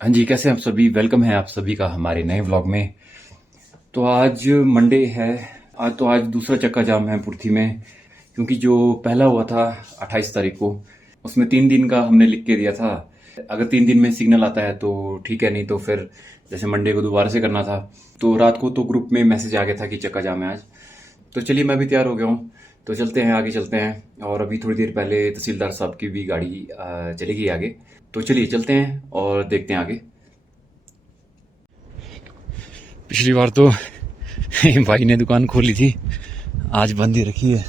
हाँ जी, कैसे हैं आप सभी। वेलकम है आप सभी का हमारे नए व्लॉग में। तो आज मंडे है। आज दूसरा चक्का जाम है पुर्थी में, क्योंकि जो पहला हुआ था 28 तारीख को, उसमें 3 दिन का हमने लिख के दिया था। अगर 3 दिन में सिग्नल आता है तो ठीक है, नहीं तो फिर जैसे मंडे को दोबारा से करना था। तो रात को तो ग्रुप में मैसेज आ गया था कि चक्का जाम है आज। तो चलिए, मैं भी तैयार हो गया हूँ, तो चलते हैं, आगे चलते हैं। और अभी थोड़ी देर पहले तहसीलदार साहब की भी गाड़ी चली गई आगे। तो चलिए चलते हैं और देखते हैं आगे। पिछली बार तो भाई ने दुकान खोली थी, आज बंद ही रखी है।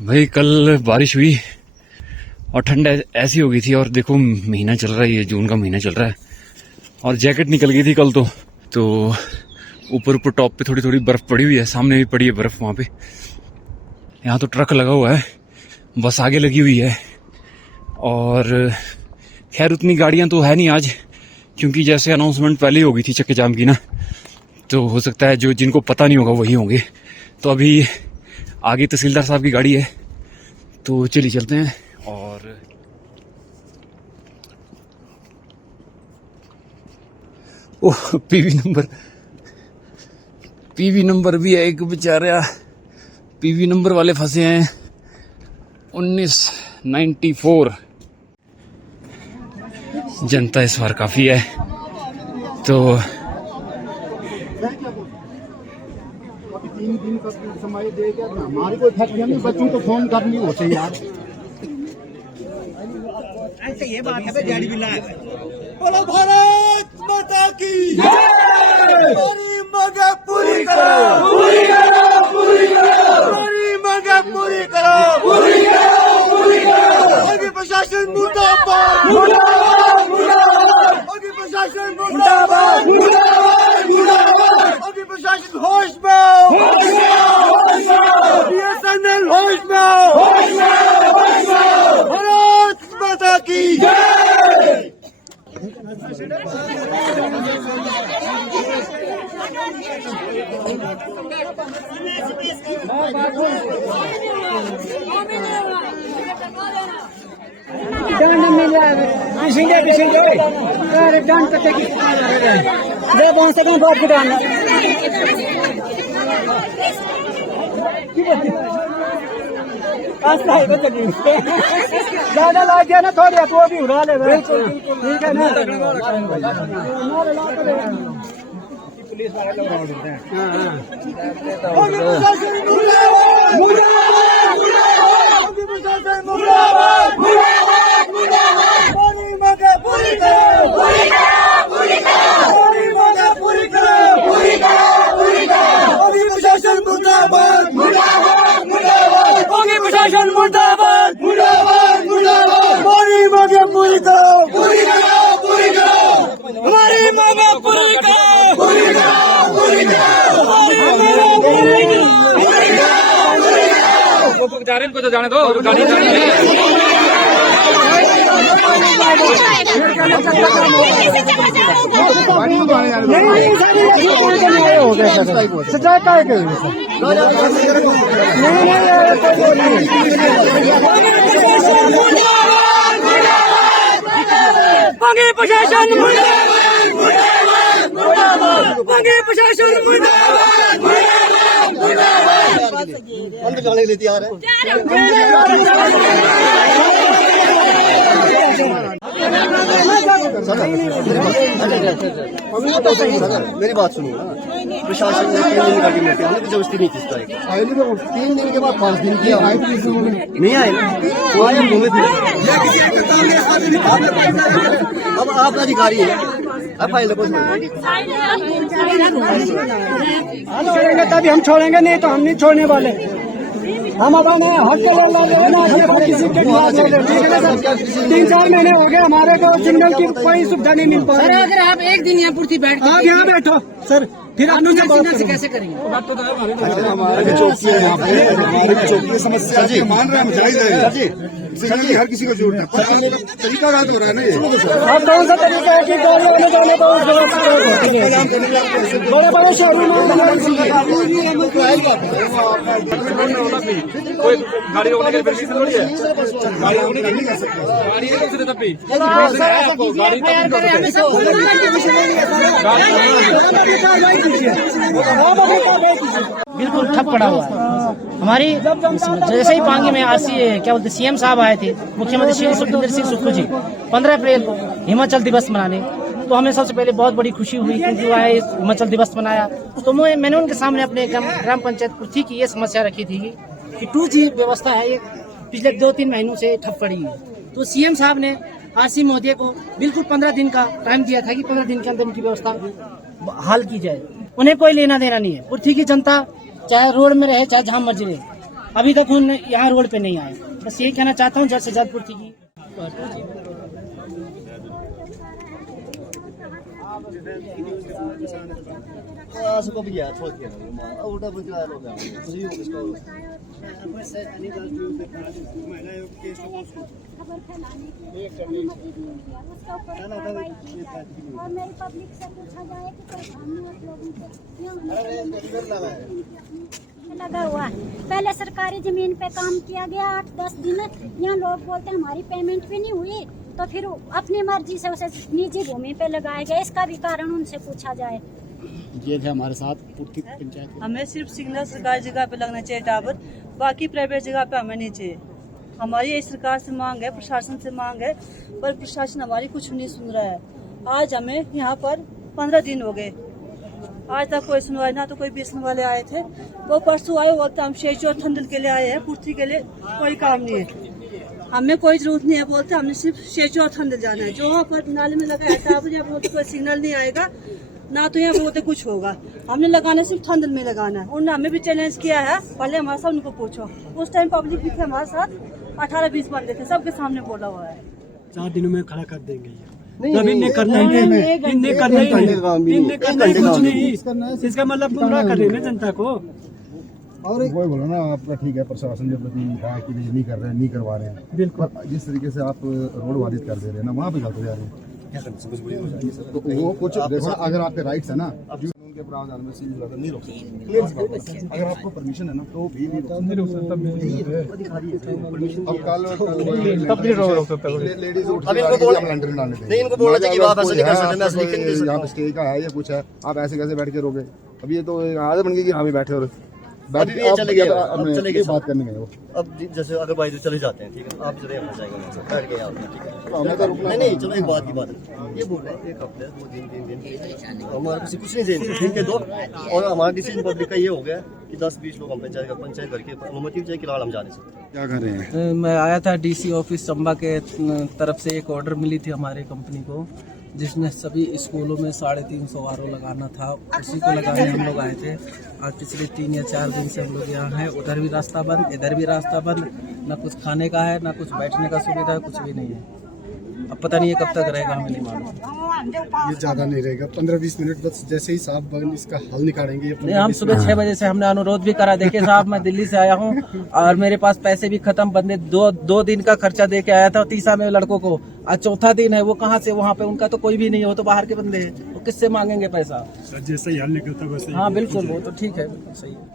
भाई कल बारिश हुई और ठंड ऐसी हो गई थी, और देखो महीना चल रहा है, ये जून का महीना चल रहा है, और जैकेट निकल गई थी कल तो ऊपर टॉप पे थोड़ी थोड़ी बर्फ पड़ी हुई है। सामने भी पड़ी है बर्फ वहाँ पे। यहाँ तो ट्रक लगा हुआ है, बस आगे लगी हुई है। और खैर उतनी गाड़ियाँ तो है नहीं आज, क्योंकि जैसे अनाउंसमेंट पहले ही हो गई थी चक्के जाम की ना, तो हो सकता है जो जिनको पता नहीं होगा वही होंगे। तो अभी आगे तहसीलदार साहब की गाड़ी है, तो चलिए चलते हैं। और ओह, पीवी नंबर भी है एक बेचारा। पीवी नंबर वाले फंसे हैं 1994। जनता इस बार काफी है, तो 3 दिन का समय दे गया ना, हमारी कोई फैक्ट्री नहीं, बच्चों को फोन करनी होते यार। ऐसे ये बात है, गाड़ी भी लाया। बोलो भारत माता की जय। हमारी मांगे पूरी करो, पूरी करो, पूरी करो। हमारी मांगे पूरी करो, पूरी करो, पूरी करो। आगे प्रशासन मुर्दाबाद, मुर्दाबाद, मुर्दाबाद। आगे प्रशासन मुर्दाबाद, मुर्दाबाद, मुर्दाबाद। आगे प्रशासन होश में आओ, होश में आओ, होश में आओ। बीएसएनएल होश में आओ, होश में आओ, होश में आओ। भारत माता की जय। ज्यादा ला दिया ना, थोड़ी तो भी उड़ा ले। ठीक है ना, पुलिस वाले लोग बोलते हैं। प्रशासन मुर्दाबाद, मुर्दाबाद, मुर्दाबाद। हमारी मांगे पूरी करो, पूरी करो, पूरी करो। हमारी मांगे पूरी करो, पूरी करो, पूरी करो। वो जा रहे हैं, तो जाने दो, गाड़ी मांगे प्रशासन मुर्दाबाद, मुर्दाबाद, मुर्दाबाद। मांगे प्रशासन मुर्दाबाद, मुर्दाबाद, मुर्दाबाद। अंदर जाने के लिए तैयार है। मेरी बात सुनिए ना, प्रशासन ने 3 दिन गाड़ी लेते हमने तो जबरदस्ती नहीं किसता है। 3 दिन के बाद 5 दिन किया, नहीं आए तो आए हम घूमे फिर। अब आप अधिकारी है, अब फाइल छोड़ेंगे तभी हम छोड़ेंगे, नहीं तो हम नहीं छोड़ने वाले। हम अपने हक के लिए 3-4 महीने हो गए हमारे को सिग्नल की कोई सुविधा नहीं मिल पा रही। अगर आप एक दिन यहाँ पूर्ति बैठ आप यहाँ बैठो सर, फिर आप सिग्नल से कैसे करेंगे? हमारी चौकी है, वहाँ पे हमारी चौकी की समस्या मान रहे हैं। सिग्नल की हर किसी को जरूरत है, पर तरीका गलत हो रहा है ना ये। अब कौन सा तरीका है कि गाड़ी आने जाने को बड़े बड़े शहरों में कोई गाड़ी रोकने के परमिशन थोड़ी है, गाड़ी रोकने की नहीं कर सकते, गाड़ी नहीं रोक सकते तब भी गाड़ी बिल्कुल ठप पड़ा हुआ है। हमारी जैसे ही पांगी में आरसी क्या बोलते सीएम साहब आए थे, मुख्यमंत्री श्री सुखविंदर सिंह सुक्खू जी 15 अप्रैल को हिमाचल दिवस मनाने, तो हमें सबसे पहले बहुत बड़ी खुशी हुई क्योंकि वह हिमाचल दिवस मनाया। तो मैंने उनके सामने अपने ग्राम पंचायत पुर्थी की ये समस्या रखी थी कि 2G व्यवस्था है ये पिछले 2-3 महीनों से ठप पड़ी है। तो सीएम साहब ने आरसी महोदय को बिल्कुल 15 दिन का टाइम दिया था कि 15 दिन के अंदर उनकी व्यवस्था हल की जाए। उन्हें कोई लेना देना नहीं है, पुर्थी की जनता चाहे रोड में रहे चाहे जहाँ मर्जी रहे, अभी तक उन यहाँ रोड पे नहीं आए। बस यही कहना चाहता हूँ जल्द से जल्द पुर्थी की खबर फैलाने की अनुमति दी है, उसके ऊपर कार्रवाई की जाए और मेरी पब्लिक से पूछा जाए कि परेशानी आप लोगों को लगा हुआ है। पहले सरकारी जमीन पे काम किया गया 8-10 दिन, यहाँ लोग बोलते हैं हमारी पेमेंट भी नहीं हुई, तो फिर अपनी मर्जी से उसे निजी भूमि पे लगाया गया। इसका भी कारण उनसे पूछा जाए। ये थे हमारे साथ पुर्थी पंचायत। हमें सिर्फ सिग्नल सरकारी जगह पे लगना चाहिए टावर, बाकी प्राइवेट जगह पे हमें नहीं चाहिए। हमारी यही सरकार से मांग है, प्रशासन से मांग है, पर प्रशासन हमारी कुछ नहीं सुन रहा है। आज हमें यहाँ पर 15 दिन हो गए, आज तक कोई सुनवाई ना। तो कोई बीएसएन वाले आए थे, वो परसों आए, बोलते हम शेजो और थंदल के लिए आए हैं, पुर्थी के लिए कोई काम नहीं है, हमें कोई जरूरत नहीं है। बोलते हमने सिर्फ शेजो और थंदल जाना है। जो वहाँ पर नाले में लगा है टावर, यहाँ बोलते कोई सिग्नल नहीं आएगा ना, तो यहाँ बोलते कुछ होगा। हमने लगाना सिर्फ थंदल में लगाना है। उन्होंने हमें भी चैलेंज किया है, पहले हमारे साथ उनको पूछो। उस टाइम पब्लिक भी थे हमारे साथ, 18-20 बंदे थे, सबके सामने बोला हुआ है 4 दिनों में खड़ा कर देंगे। जब इनने करना ही नहीं, इनने करना ही कुछ नहीं, इसका मतलब गुमराह कर रहे हैं जनता को। और वही बोला ना आपका, ठीक है प्रशासन जो कहा कि नहीं कर रहे हैं, नहीं करवा रहे हैं, बिल्कुल जिस तरीके से आप रोड बाधित कर दे रहे हैं ना, वहाँ पे गलत हो जा रहे हैं। तो वो कुछ जैसा अगर आपके राइट्स है ना, उनके प्रावधान में सील नहीं रोक सकते। अगर आपको परमिशन है ना तो भी नहीं रोक सकते। अब कल लेडीज उठ के इनको बोलना चाहिए आप ऐसे नहीं कर सकते, यहाँ पे स्टे का है या कुछ है, आप ऐसे कैसे बैठ के रोके। अब ये तो आदत बन गई कि हाँ भी बैठे और चले गए बात करने गए वो। अब जैसे अगर भाई तो चले जाते हैं, ठीक है, आप चले जाएंगे बैठ गए आप, ठीक है, नहीं चलो एक बात की बात है, ये बोल रहे हैं 1 हफ्ते 2 दिन 3 दिन हमारे किसी कुछ नहीं देंगे, ठीक है दो। और हमारा डिसीजन पब्लिक का ये हो गया कि 10-20 लोग हम पंचायत करके अनुमति चाहिए कि हम जा नहीं सकते। क्या कर रहे हैं? मैं आया था डीसी ऑफिस चंबा के तरफ से एक ऑर्डर मिली थी हमारे कंपनी को, जिसमें सभी स्कूलों में 350 आरओ लगाना था, उसी को लगाने हम लोग आए थे। आज पिछले 3 या 4 दिन से हम लोग यहाँ हैं। उधर भी रास्ता बंद, इधर भी रास्ता बंद, ना कुछ खाने का है, ना कुछ बैठने का सुविधा है, कुछ भी नहीं है। अब पता नहीं ये कब तक रहेगा, हमें नहीं मालूम। ये ज्यादा नहीं रहेगा, 15-20 मिनट बस, जैसे ही साहब बगल इसका हल निकालेंगे। नहीं, हम सुबह 6 बजे से हमने अनुरोध भी करा, देखिए साहब मैं दिल्ली से आया हूँ और मेरे पास पैसे भी खत्म, बंदे 2 दिन का खर्चा दे के आया था, 30 में लड़कों को, आज 4था दिन है, वो कहाँ से वहाँ पे, उनका तो कोई भी नहीं हो, तो बाहर के बंदे हैं, वो किससे मांगेंगे पैसा। जैसे ही हल निकलता वैसे। हाँ बिल्कुल, वो तो ठीक है, बिल्कुल सही है।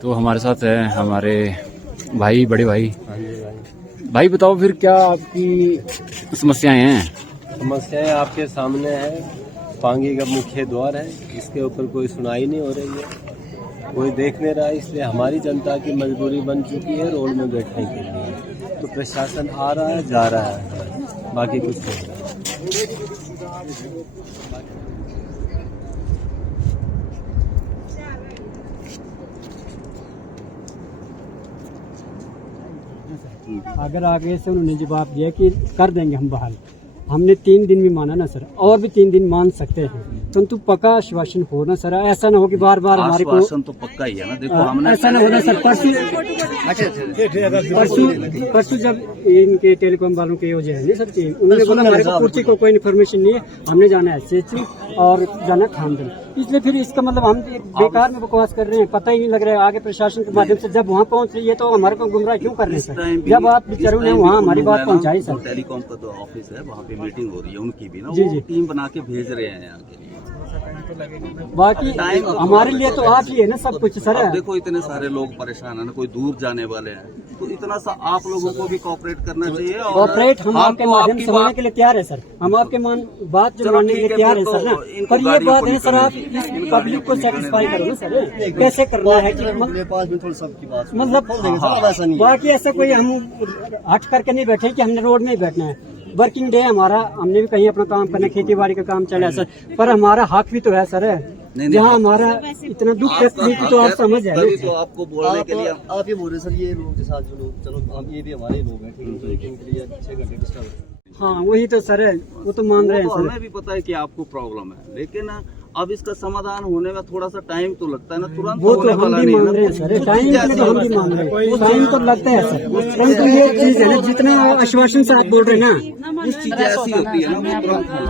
तो हमारे साथ है हमारे भाई, बड़े भाई। भाई बताओ फिर क्या आपकी समस्याएं हैं? समस्याएं आपके सामने है, पांगी का मुख्य द्वार है, इसके ऊपर कोई सुनाई नहीं हो रही है, कोई देख नहीं रहा है, इसलिए हमारी जनता की मजबूरी बन चुकी है रोड में बैठने के लिए। तो प्रशासन आ रहा है, जा रहा है, बाकी कुछ नहीं। अगर आगे से उन्होंने जवाब दिया कि कर देंगे हम बहाल, हमने 3 दिन भी माना ना सर, और भी 3 दिन मान सकते हैं, परंतु पक्का आश्वासन हो ना सर, ऐसा ना हो कि बार बार हमारे को आश्वासन तो पक्का ही है ना। देखो हमने ऐसा ना होना सर। परसों जब इनके टेलीकॉम वालों के योजना है नहीं सर टीम, उन्होंने बोला हमारे को पूर्ति को कोई इन्फॉर्मेशन नहीं है, हमने जाना है SHO और जाना खानदन, इसलिए फिर इसका मतलब हम बेकार में बकवास कर रहे हैं, पता ही नहीं लग रहा है। आगे प्रशासन के माध्यम से जब वहाँ पहुँच रही है तो हमारे को गुमराह क्यों कर रहे हैं सर? जब आप बेचारों ने वहाँ हमारी बात पहुँचाई सर। टेलीकॉम का जो ऑफिस है वहाँ पे मीटिंग हो रही है उनकी भी ना, जी, वो जी। टीम बना के भेज रहे हैं यहाँ के लिए। बाकी हमारे लिए तो आप ही है ना सब कुछ सर। अब देखो इतने सारे लोग परेशान है ना, कोई दूर जाने वाले हैं, तो इतना सा आप लोगों को भी कोऑपरेट करना चाहिए। और कोऑपरेट हम आपके माध्यम से होने के लिए तैयार है सर, हम आपके बात जो मानने के लिए तैयार है सर ना। पर ये बात है सर, आप इस पब्लिक को सेटिस्फाई करो ना सर, कैसे करना है कि मतलब बाकी ऐसा कोई हम हट करके नहीं बैठे कि हमने रोड में ही बैठना है। वर्किंग डे हमारा, हमने भी कहीं अपना काम करना, खेती बाड़ी का काम चला है सर, पर हमारा हक भी तो है सर। जहाँ हमारा इतना दुख तकलीफ तो आप समझ है तभी तो आपको बोलने के लिए आप ये बोल रहे सर, ये लोग के साथ जो लोग, चलो हम ये भी हमारे लोग हैं, ठीक है, इनके लिए 6 घंटे डिस्टर्ब। हाँ वही तो सर है, वो तो मान रहे हैं सर। हमें भी पता है कि आपको प्रॉब्लम है, लेकिन अब इसका समाधान होने में थोड़ा सा टाइम तो लगता है ना, तुरंत वो तो हम भी मान रहे हैं सर, टाइम के लिए तो हम भी मान रहे हैं, टाइम तो लगता है सर। परंतु ये चीज है ना, जितना आश्वासन से आप बोल रहे हैं ना, इस चीजें ऐसी होती है ना, मैं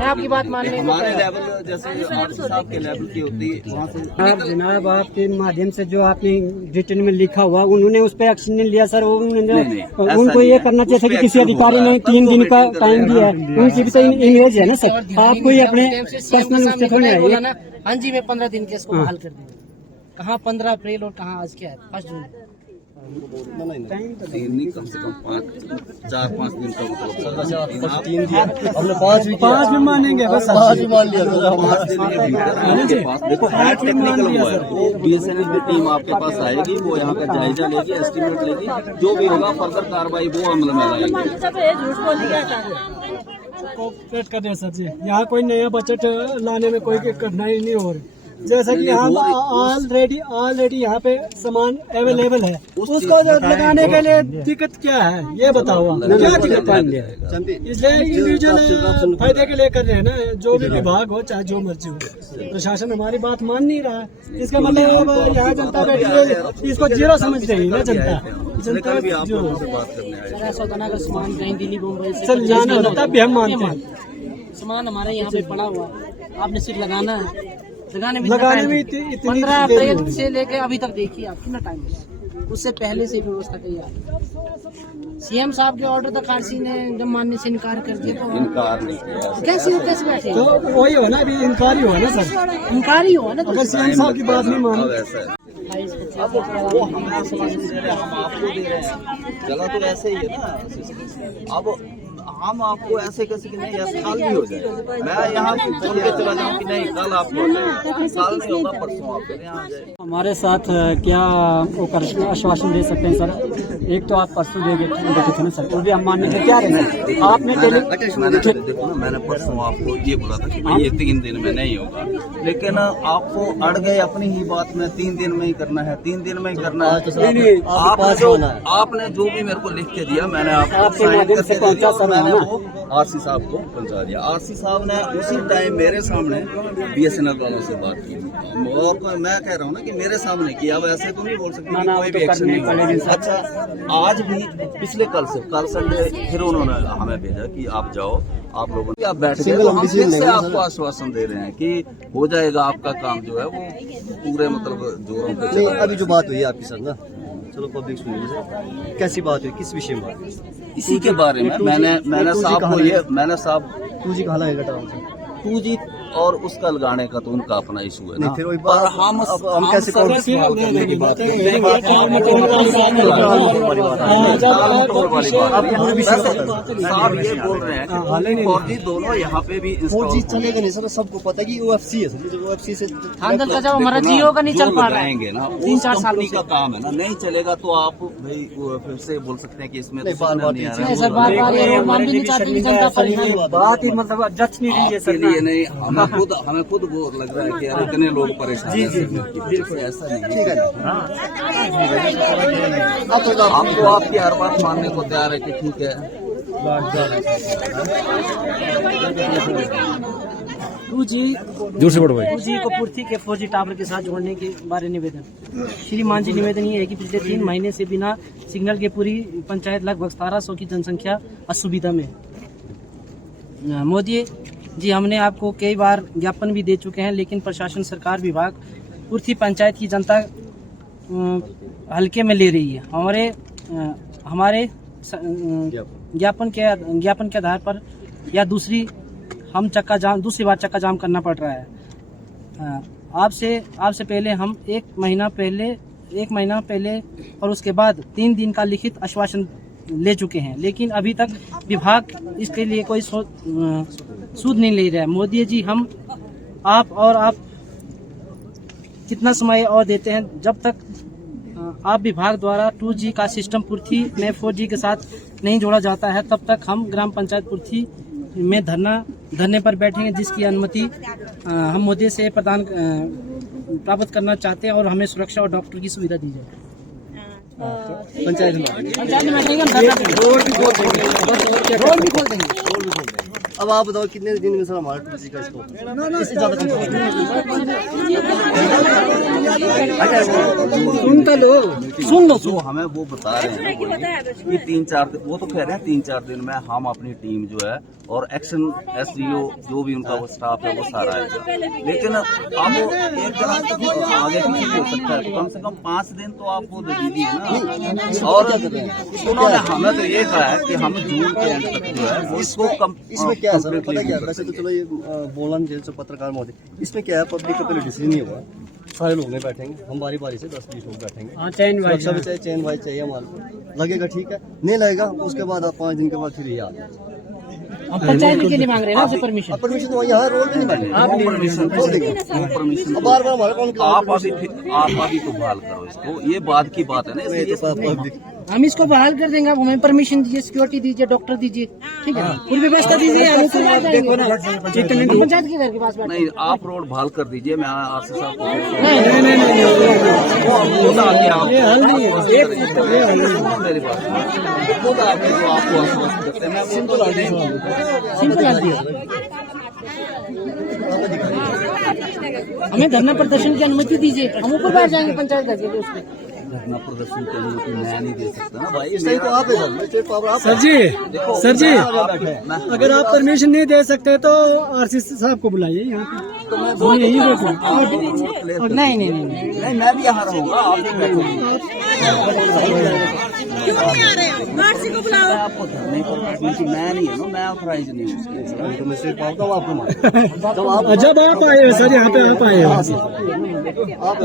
आपकी बात मानने को हमारे लेवल जैसे आरसी साहब के लेवल की होती है, वहाँ से आप जनाब आपके माध्यम से जो आपने रिटर्न में लिखा हुआ, उन्होंने उस पर एक्शन नहीं लिया सर। उनको ये करना चाहिए था कि किसी अधिकारी ने 3 दिन का टाइम दिया है, उनकी भी तो इमेज है ना सर। आपको ये अपने पर्सनल स्टेटमेंट है। हाँ जी, मैं 15 दिन के इसको बहाल कर दूंगा। कहाँ 15 अप्रैल और कहाँ आज क्या है 1 जून। 3 नहीं, कम से कम 4-5 दिन का मतलब 3 दिया, हमने 5 भी मानेंगे बस, 5 भी मान लिया। 5 दिन के भीतर आपके पास देखो है टेक्निकल वो है, वो BSNL की टीम आपके पास आएगी, वो यहाँ का जायजा लेगी, एस्टिमेट लेगी, जो भी होगा फर्दर कार्रवाई वो अमल में लाएगी। कोऑपरेट कर रहे हैं सर जी, यहाँ कोई नया बजट लाने में कोई कठिनाई नहीं हो रही। जैसा कि यहाँ ऑलरेडी यहाँ पे सामान अवेलेबल है, उसको जो लगाने के लिए दिक्कत क्या है ये बताओ, क्या दिक्कत है? इसलिए इंडिविजुअल फायदे के लिए कर रहे हैं ना, जो भी विभाग हो चाहे जो मर्जी हो, प्रशासन हमारी बात मान नहीं रहा है। इसका मतलब यहाँ जनता बैठी है, इसको जीरो समझ रही है ना जनता भी आप लोगों से बात करने आए। सौदाना का सामान कहीं दिल्ली मुंबई से सर जाना होता भी हम मानते हैं। सामान हमारे यहाँ पे पड़ा हुआ, आपने सिर्फ लगाना है, लगाने में इतनी 15 अप्रैल से लेके अभी तक देखिए आप कितना टाइम है, उससे पहले से व्यवस्था तैयार। CM साहब के ऑर्डर तक RC ने जब मानने से इनकार कर दिया, तो इनकार नहीं किया, कैसे बैठे? तो वही हो ना, अभी इनकार ही हुआ ना सर, इनकार ही हुआ ना। अगर CM साहब की बात नहीं मानो। अब ऐसा है, वो हमें आश्वासन दे रहे हैं, हम आपको दे रहे हैं, चला तो ऐसे ही है ना। अब हम आपको ऐसे कैसे कि नहीं यार कल भी हो जाए, मैं यहाँ बोल के चला जाऊँ कि नहीं कल आप हो जाए, कल नहीं होगा परसों आप फिर यहाँ आ जाए। हमारे साथ क्या वो आश्वासन दे सकते हैं सर? एक तो आप परसों देखे थे ना सर, वो भी हम मानने के क्या रहे आपने देखो ना, मैंने परसों आपको ये बोला था कि भाई ये 3 दिन में नहीं होगा, लेकिन आपको अड़ गए अपनी ही बात में, 3 दिन में ही करना है, 3 दिन में ही करना है। आपने जो भी मेरे को लिख के दिया, मैंने आपको मैंने वो RC साहब को पहुंचा दिया। RC साहब ने उसी टाइम मेरे सामने BSNL वालों से बात की, और मैं कह रहा हूँ ना कि मेरे सामने की, अब ऐसे तो नहीं बोल सकते कोई भी एक्शन नहीं होगा। अच्छा आज भी पिछले कल संडे फिर उन्होंने हमें भेजा कि आप जाओ, आप लोगों ने आप बैठ गए, तो हम फिर से आपको आश्वासन दे रहे हैं कि हो जाएगा आपका काम जो है वो पूरे मतलब जोरों पे चला। अभी जो बात हुई आपके साथ ना, चलो पब्लिक सुनिए सर, कैसी बात हुई, किस विषय में? इसी के बारे में मैंने साहब को ये, मैंने साहब 2G कहाँ लगेगा? 2G और उसका लगाने का तो उनका अपना इशू है ना, फिर वही पर हम कैसे करने की बात साहब ये बोल रहे हैं कि 4G दोनों यहाँ पे भी 4G चलेगा नहीं सर, सबको पता है कि UFC है सर, UFC से आंदोलन का जब हमारा जियो का नहीं चल पा रहा है, ना 3-4 सालों का काम है ना, नहीं चलेगा तो आप भाई फिर से बोल सकते हैं कि इसमें तो सर बार मान भी नहीं चाहते कि जनता परेशान। बात ही मतलब जच नहीं रही है सर। ये नहीं, हमें खुद वो लग रहा है कि यार इतने लोग परेशान हैं, बिल्कुल ऐसा नहीं है। हम तो आपकी हर बात मानने को तैयार है कि ठीक है 2G दूर से बढ़ो भाई। 2G को पूर्ति के 4G टावर के साथ जोड़ने के बारे निवेदन। श्रीमान जी, निवेदन ये है कि पिछले 3 महीने से बिना सिग्नल के पूरी पंचायत लगभग 1700 की जनसंख्या असुविधा में है। मोदी जी, हमने आपको कई बार ज्ञापन भी दे चुके हैं, लेकिन प्रशासन, सरकार, विभाग पूर्ति पंचायत की जनता हल्के में ले रही है। हमारे ज्ञापन के आधार पर या दूसरी बार चक्का जाम करना पड़ रहा है। आपसे पहले हम एक महीना पहले और उसके बाद 3 दिन का लिखित आश्वासन ले चुके हैं, लेकिन अभी तक विभाग इसके लिए कोई सूद नहीं ले रहा है। मोदी जी, आप कितना समय और देते हैं? जब तक आप विभाग द्वारा 2G का सिस्टम पूर्ति में 4G के साथ नहीं जोड़ा जाता है, तब तक हम ग्राम पंचायत पूर्ति में धरने पर बैठेंगे, जिसकी अनुमति हम मोदी से प्राप्त करना चाहते हैं और हमें सुरक्षा और डॉक्टर की सुविधा दी जाए। पंचायत में रोड भी खोल देंगे। अब आप बताओ कितने दिन में सर हमारा 2G का स्कोप इससे ज्यादा सुन लो। जो हमें वो बता रहे हैं कि 3-4 दिन, वो तो कह रहे हैं 3-4 दिन में हम अपनी टीम जो है और एक्शन SDO जो भी उनका वो स्टाफ है वो सारा आएगा, लेकिन अब एक तरह आगे पीछे भी हो सकता है, तो कम से कम 5 दिन तो आप वो दे दीजिए ना। और उन्होंने हमें तो ये कहा है कि हम जून के एंड तक जो है वो इसको इसमें क्या है सर, पता क्या है, वैसे तो चलो ये बोला जो पत्रकार महोदय, इसमें क्या है, पब्लिक का पहले डिसीजन नहीं हुआ, सारे लोग नहीं बैठेंगे, हम बारी बारी से 10-20 लोग बैठेंगे, सुरक्षा भी चाहिए, चैन वाइज चाहिए हमारे को, लगेगा ठीक है, नहीं लगेगा उसके बाद आप 5 दिन के बाद फिर ये आ जाए। पंचायत के लिए मांग रहे हैं ना परमिशन तो यहाँ रोड नहीं बैठे, आप परमिशन बार बार हमारे कौन, आप अभी तो बहाल करो इसको, ये बाद की बात है ना। हम इसको बहाल कर देंगे, आप हमें परमिशन दीजिए, सिक्योरिटी दीजिए, डॉक्टर दीजिए, ठीक है, पूरी व्यवस्था दीजिए। पंचायत के घर के पास नहीं, आप रोड बहाल कर दीजिए, मैं RC साहब को मेरी बात आपको आश्वस्त करते हैं, सिंपल हमें धरना प्रदर्शन की अनुमति दीजिए, हम ऊपर बैठ जाएंगे पंचायत घर के उसमें। धरना प्रदर्शन की अनुमति मैं नहीं दे सकता ना भाई, सही तो आप सर जी अगर आप परमिशन नहीं दे सकते तो RC साहब को बुलाइए यहाँ पे, तो मैं नहीं, मैं भी यहाँ रहूँगा, आप भी बैठेंगे। क्यों नहीं आ रहे? RC को बुलाओ। आपको धरने पर बैठने की मैं नहीं है ना, मैं ऑथराइज नहीं हूँ। तो मैं सिर्फ पाता हूँ आपको जब आप आए सर, यहाँ पे आप आए,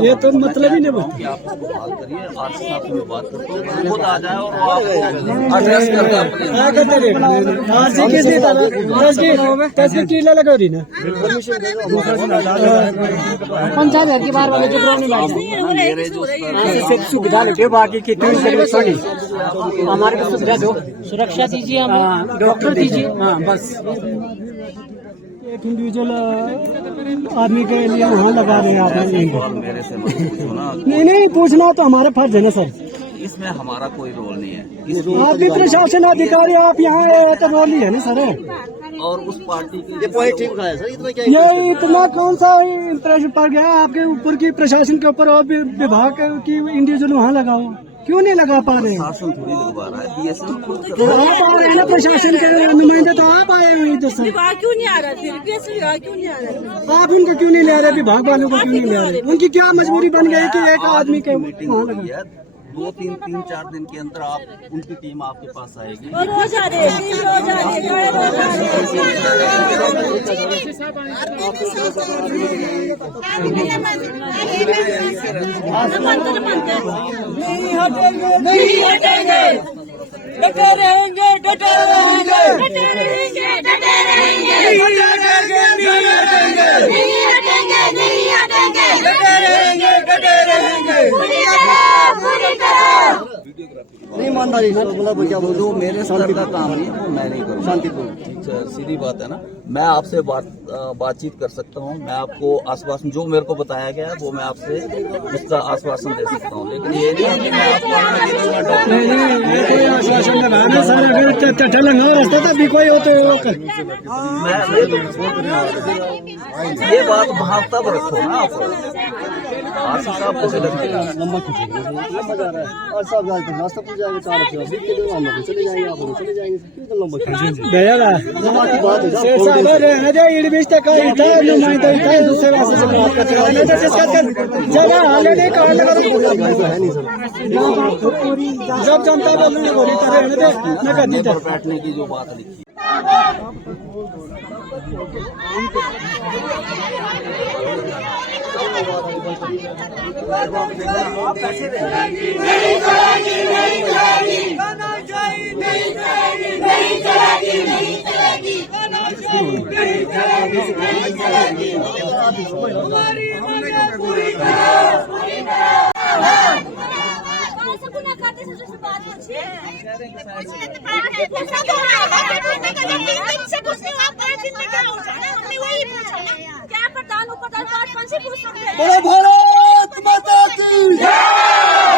ये तो मतलब ही नहीं बनता। कि आप इसको बहाल करिए, RC साहब से मैं बात करता हूँ, खुद आ जाए और आपको एड्रेस करता पंचायत घर के बाहर वाले जो ग्राउंड में बैठ सुविधा दे, बाकी की हमारे को सुविधा दो, सुरक्षा दीजिए, हमें डॉक्टर दीजिए, बस। एक इंडिविजुअल आदमी के लिए वहाँ लगा रहे हैं आप, मेरे से मत पूछो ना। नहीं पूछना तो हमारा फर्ज है ना सर, इसमें हमारा कोई रोल नहीं है। आप भी प्रशासन अधिकारी, आप यहाँ तो रोल ही है ना सर। और उस पार्टी की ये पॉइंट ठीक उठाया सर, इतना क्या ये इतना कौन सा इंप्रेशन पड़ गया आपके ऊपर की प्रशासन के ऊपर, और विभाग की इंडिविजुअल वहाँ लगाओ, क्यों नहीं लगा पा रहे? शासन थोड़ी लगवा रहा है, BSF खुद कर तो आप आ रहे हैं ना, प्रशासन के नुमाइंदे तो आप आए हुए इधर सर, विभाग क्यों नहीं आ रहा? फिर BSF विभाग क्यों नहीं आ रहा? आप उनको क्यों नहीं ले रहे? विभाग वालों को क्यों नहीं ले रहे? उनकी क्या मजबूरी बन गई कि एक आदमी के मीटिंग हो रही है, 2-3-4 दिन के अंदर आप उनकी टीम आपके पास आएगी। और रोज आ रहे हैं, रोज आ रहे नहीं हटेंगे, डटे रहेंगे, डटे रहेंगे, डटे रहेंगे, डटे रहेंगे, नहीं हटेंगे, नहीं हटेंगे, नहीं हटेंगे, नहीं हटेंगे, डटे रहेंगे, डटे रहेंगे, पूरी नहीं ईमानदारी, मतलब क्या बोलो, मेरे सर का काम नहीं है, वो मैं नहीं करूँगा। शांतिपूर्ण। सीधी बात है ना, मैं आपसे बातचीत कर सकता हूँ, मैं आपको आश्वासन जो मेरे को बताया गया है वो मैं आपसे उसका आश्वासन दे सकता हूँ, लेकिन ये नहीं है कि मैं आपको ये बात वहाँ तब रखो ना आप साहब कैसे लगते हैं लंबा खींचेंगे, लंबा जा रहा है और सब जाएगा रास्ता पूछ जाएगा 4 बजे के लिए हम लोग चले जाएंगे, आप लोग चले जाएंगे, क्यों तो लंबा खींचेंगे लंबा की बात है है नहीं सर। जब जनता बैठने की जो बात लिखी क्या प्रधान उपप्रधान कौन से पूछ सकते हैं? बोलो भारत माता की जय,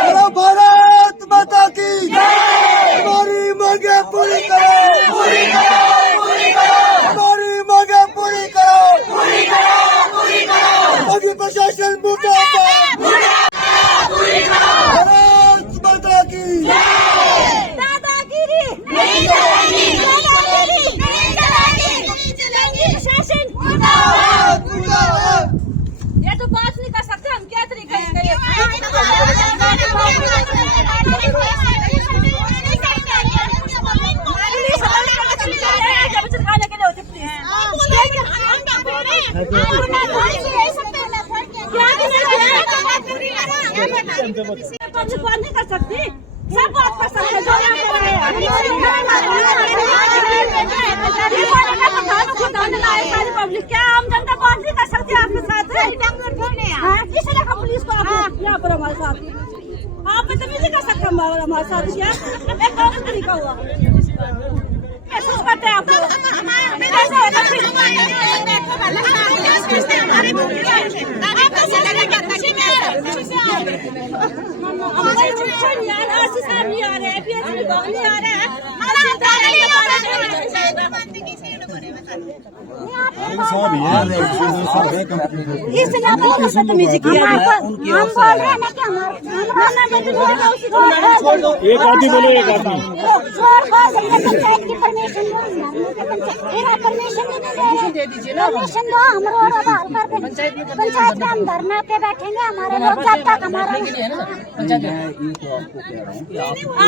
बोलो भारत माता की जय। हमारी मांगे पूरी करो, पूरी करो, पूरी करो, हमारी मांगे पूरी करो, पूरी करो, पूरी करो, अभी प्रशासन मुर्दाबाद, पूरी करो, भारत माता की जय। दादागिरी नहीं चलेगी, दादागिरी नहीं चलेगी, नहीं चलेगी, प्रशासन मुर्दाबाद, मुर्दाबाद। ये तो बात नहीं कर सकते हम, क्या तरीका है बात नहीं कर सकती, सब बात कर सकते जो सारी पब्लिक, क्या आम जनता बात नहीं कर सकती आपके साथ? किसी ने कहा पुलिस को यहाँ पर हमारे साथ आप बदतमीजी कर सकते हमारे साथ, क्या एक कौन सा तरीका हुआ? महसूस करते हैं आपको नहीं आ रहे हैं, नहीं आ रहे हैं, बदतमीजी किया है। एक आदमी बोलो, एक आदमी परमिशन दे दीजिए ना, परमिशन दो, हम पंचायत में हम धरना पे बैठेंगे, हमारे लोग जब तक हमारा मैं ये तो आपको कह रहा हूँ कि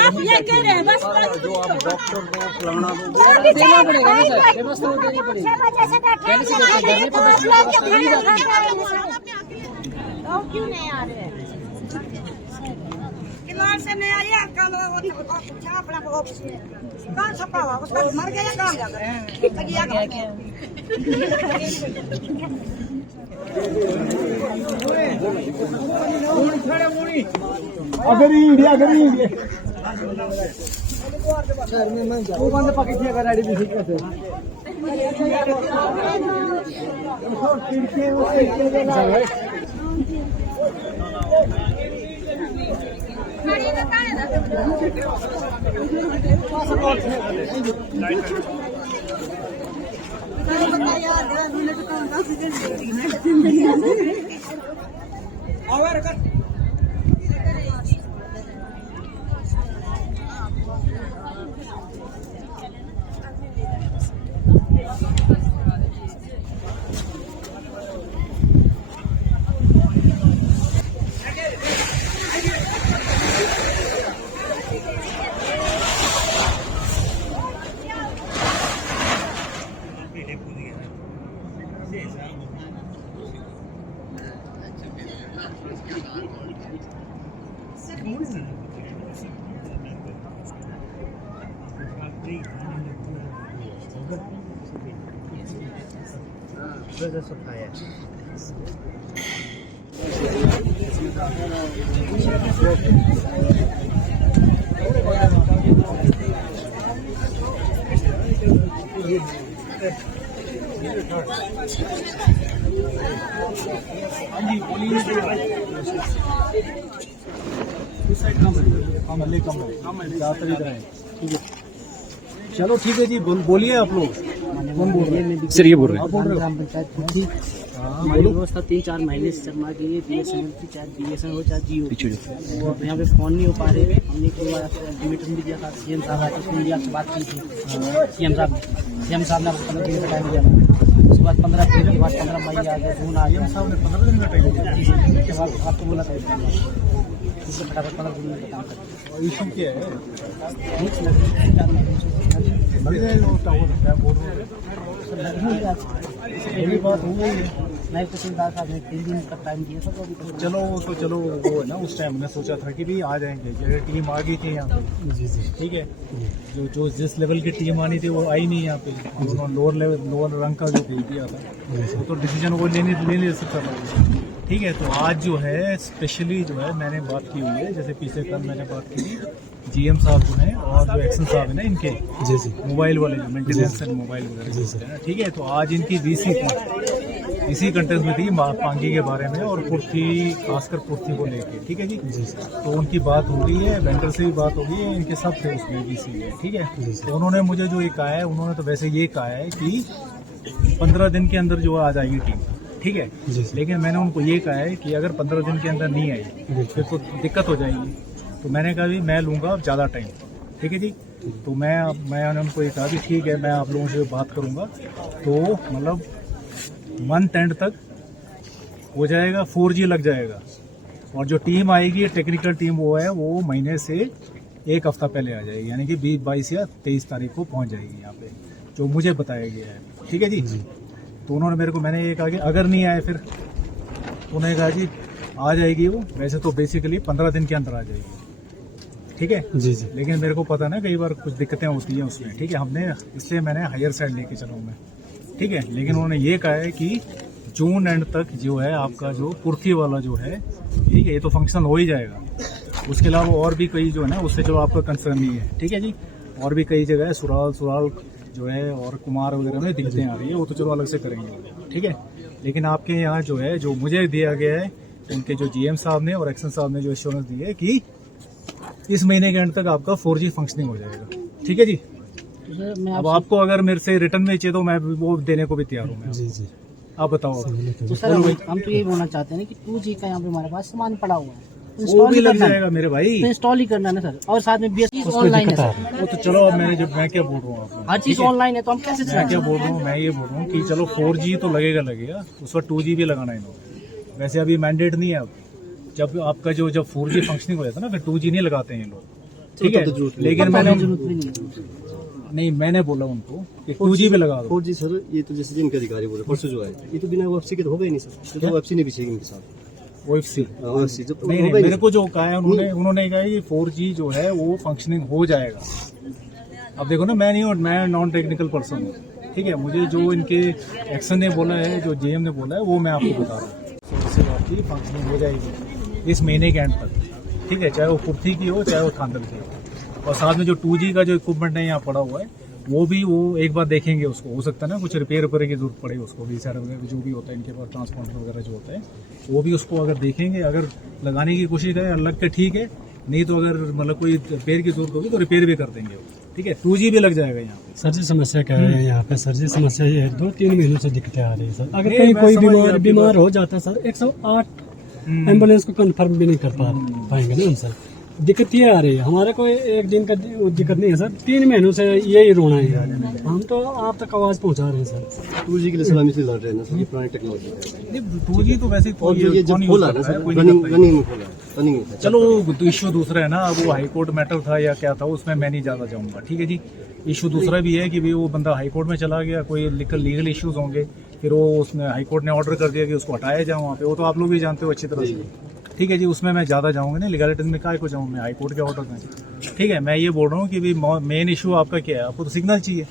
आप ये कह रहे हैं बस जो आप डॉक्टर को फलाना दो देना पड़ेगा ना सर, व्यवस्था तो देनी पड़ेगी। क्यों नहीं आ रहे हैं? किनार से नहीं आइए, अपना कौन छपा हुआ उसका मर गया, काम जाकर अगर इंडिया वो बंद पकड़ दिया गाड़ी भी ठीक करते हैं। चलो ठीक है जी, बोलिए आप लोग। कौन बोल रहे हैं? सर ये बोल रहे हैं ग्राम पंचायत खुद हमारी व्यवस्था 3-4 महीने से चलना की है। BSNL की, चाहे BSNL हो चाहे जियो, वो यहाँ पे फोन नहीं हो पा रहे। हमने एक बार अल्टीमेटम भी दिया था, CM साहब आए थे, मीडिया से बात की थी। CM साहब ने 15 दिन का टाइम दिया था। उसके बाद 15 अप्रैल के बाद 15 मई आ गया, जून आ गया। साहब ने 15 दिन का टाइम दिया जी, उसके बाद आपको बोला था इससे फटाफट 15 दिन में काम करते। इशू क्या है? यही बात हो गई है। नायब तहसीलदार साहब ने 3 दिन का टाइम दिया था, तो अभी तक चलो वो है ना, उस टाइम मैंने सोचा था कि भी आ जाएंगे, जगह टीम आ गई थी यहाँ पे। जी जी ठीक है। जो जिस लेवल की टीम आनी थी वो आई नहीं यहाँ पे। उन्होंने लोअर रंग का जो भेज दिया था, तो डिसीजन वो ले नहीं सकता था। ठीक है, तो आज जो है स्पेशली जो है मैंने बात की हुई है, जैसे पीछे कल मैंने बात की थी GM साहब जो हैं और जो एक्शन साहब है ना इनके, जी जी मोबाइल वाले जो मेंटेनेंस एंड मोबाइल वगैरह होते हैं, ठीक है। तो आज इनकी VC थी, इसी कंटेंट में थी पांगी के बारे में और पुर्थी, खासकर पुर्थी को लेके, ठीक है जी। तो उनकी बात हो रही है, वेंडर से भी बात हो रही है, इनके सब थे उसमें VC में, ठीक है। तो उन्होंने मुझे जो ये कहा है, उन्होंने तो वैसे ये कहा है कि 15 दिन के अंदर जो आ जाएगी टीम, ठीक है। लेकिन मैंने उनको ये कहा है कि अगर 15 दिन के अंदर नहीं आई फिर तो दिक्कत हो जाएगी। तो मैंने कहा भी मैं लूँगा ज़्यादा टाइम, ठीक है जी। तो मैंने उनको ये कहा भी ठीक है, मैं आप लोगों से बात करूँगा, तो मतलब मंथ एंड तक हो जाएगा, 4G लग जाएगा। और जो टीम आएगी टेक्निकल टीम वो है, वो महीने से 1 हफ्ता पहले आ जाएगी, यानी कि 20, 22 या 23 तारीख को पहुँच जाएगी यहाँ पे, जो मुझे बताया गया है, ठीक है जी। तो उन्होंने मेरे को, मैंने ये कहा कि अगर नहीं आए फिर, उन्होंने कहा जी आ जाएगी वो, वैसे तो बेसिकली 15 दिन के अंदर आ जाएगी, ठीक है जी। लेकिन मेरे को पता ना कई बार कुछ दिक्कतें होती हैं उसमें, ठीक है। हमने इसलिए मैंने हायर साइड लेके चला हूँ मैं, ठीक है। लेकिन उन्होंने ये कहा है कि जून एंड तक जो है आपका जो पुर्थी वाला जो है, ठीक है, ये तो फंक्शन हो ही जाएगा। उसके अलावा और भी कई जो है ना, उससे जो आपका कंसर्न नहीं है, ठीक है जी। और भी कई जगह है, सुराल जो है और कुमार वगैरह में दिक्कतें आ रही है, वो तो चलो अलग से करेंगे, ठीक है। लेकिन आपके यहाँ जो है, जो मुझे दिया गया है, उनके जो GM साहब ने और एक्शन साहब ने जो एश्योरेंस दी है कि इस महीने के एंड तक आपका 4G फंक्शनिंग हो जाएगा, ठीक है जी। अब आपको अगर मेरे से रिटर्न में चाहिए तो मैं वो देने को भी तैयार हूँ मैं। जी आप बताओ। तो सर हम तो यही बोलना चाहते हैं कि 2G का यहाँ पे हमारे पास सामान पड़ा हुआ है, वो भी लग जाएगा मेरे भाई, तो इंस्टॉल ही करना है ना सर। और साथ में BSNL ऑनलाइन है सर। वो तो चलो, अब मैं क्या बोल रहा हूँ आपको, हर चीज ऑनलाइन है, तो हम कैसे मैं क्या बोल रहा हूँ, मैं ये बोल रहा हूँ कि चलो 4G तो लगेगा, उस वक्त 2G भी लगाना इन्होंने। वैसे अभी मैंडेट नहीं है, अब जब आपका जब 4G फंक्शनिंग हो जाता है ना, फिर 2G नहीं लगाते हैं ये लोग, ठीक है। लेकिन मैंने बोला उनको कि 2G पे लगा दो। 4G सर, ये तो जैसे जिनके अधिकारी बोले परसों जो है, ये तो बिना OFC के तो होगा ही नहीं सर, तो OFC नहीं बिछेगी इनके साथ। OFC जब नहीं, मेरे को जो कहा है उन्होंने कहा कि 4G जो है वो फंक्शनिंग हो जाएगा। अब देखो ना, मैं नॉन टेक्निकल पर्सन हूँ, ठीक है। मुझे जो इनके एक्शन ने बोला है, जो GM ने बोला है, वो मैं आपको बता रहा हूँ। इससे बात की फंक्शनिंग हो जाएगी इस महीने के एंड तक, ठीक है। चाहे वो पुर्थी की हो, चाहे वो थांदल की हो। और साथ में जो 2G का जो इक्विपमेंट है यहाँ पड़ा हुआ है, वो भी वो एक बार देखेंगे। उसको हो सकता है ना कुछ रिपेयर की जरूरत पड़े, उसको भी सारे वगैरह जो भी होता है इनके पास, ट्रांसफॉर्मर वगैरह जो होता है, वो भी उसको अगर देखेंगे, अगर लगाने की कोशिश करें लग के ठीक है, नहीं तो अगर मतलब कोई रिपेयर की जरूरत होगी तो रिपेयर भी कर देंगे, ठीक है। 2G भी लग जाएगा यहाँ पे। सर जी समस्या क्या है यहाँ पे? सर जी समस्या ये है, 2-3 महीनों से दिक्कतें आ रही है सर। अगर कहीं कोई बीमार हो जाता है सर, 108 एम्बुलेंस को कन्फर्म भी नहीं कर पाएंगे ना हम सर। दिक्कत ये आ रही है, हमारे को एक दिन का दिक्कत नहीं है सर, 3 महीनों से यही रोना है। हम तो आप तक आवाज पहुंचा रहे हैं सर। 2G के लिए सलामी से लड़ रहे हैं ना सर, पुरानी टेक्नोलॉजी है। 2G तो वैसे चलो, तो इश्यू दूसरा है ना, वो हाई कोर्ट मैटर था या क्या था, उसमें मैं नहीं ज्यादा जाऊंगा, ठीक है जी। इशू दूसरा भी है कि भाई वो बंदा हाई कोर्ट में चला गया, कोई लीगल इश्यूज होंगे, फिर वो उसने हाई कोर्ट ने ऑर्डर कर दिया कि उसको हटाया जाए वहाँ पे, वो तो आप लोग भी जानते हो अच्छी तरह से, ठीक है जी। उसमें मैं ज़्यादा जाऊँगा नहीं, लीगलिटीज में काय को जाऊँ मैं, हाई कोर्ट के ऑर्डर में, ठीक है। मैं ये बोल रहा हूँ कि भाई मेन इशू आपका क्या है, आपको तो सिग्नल चाहिए,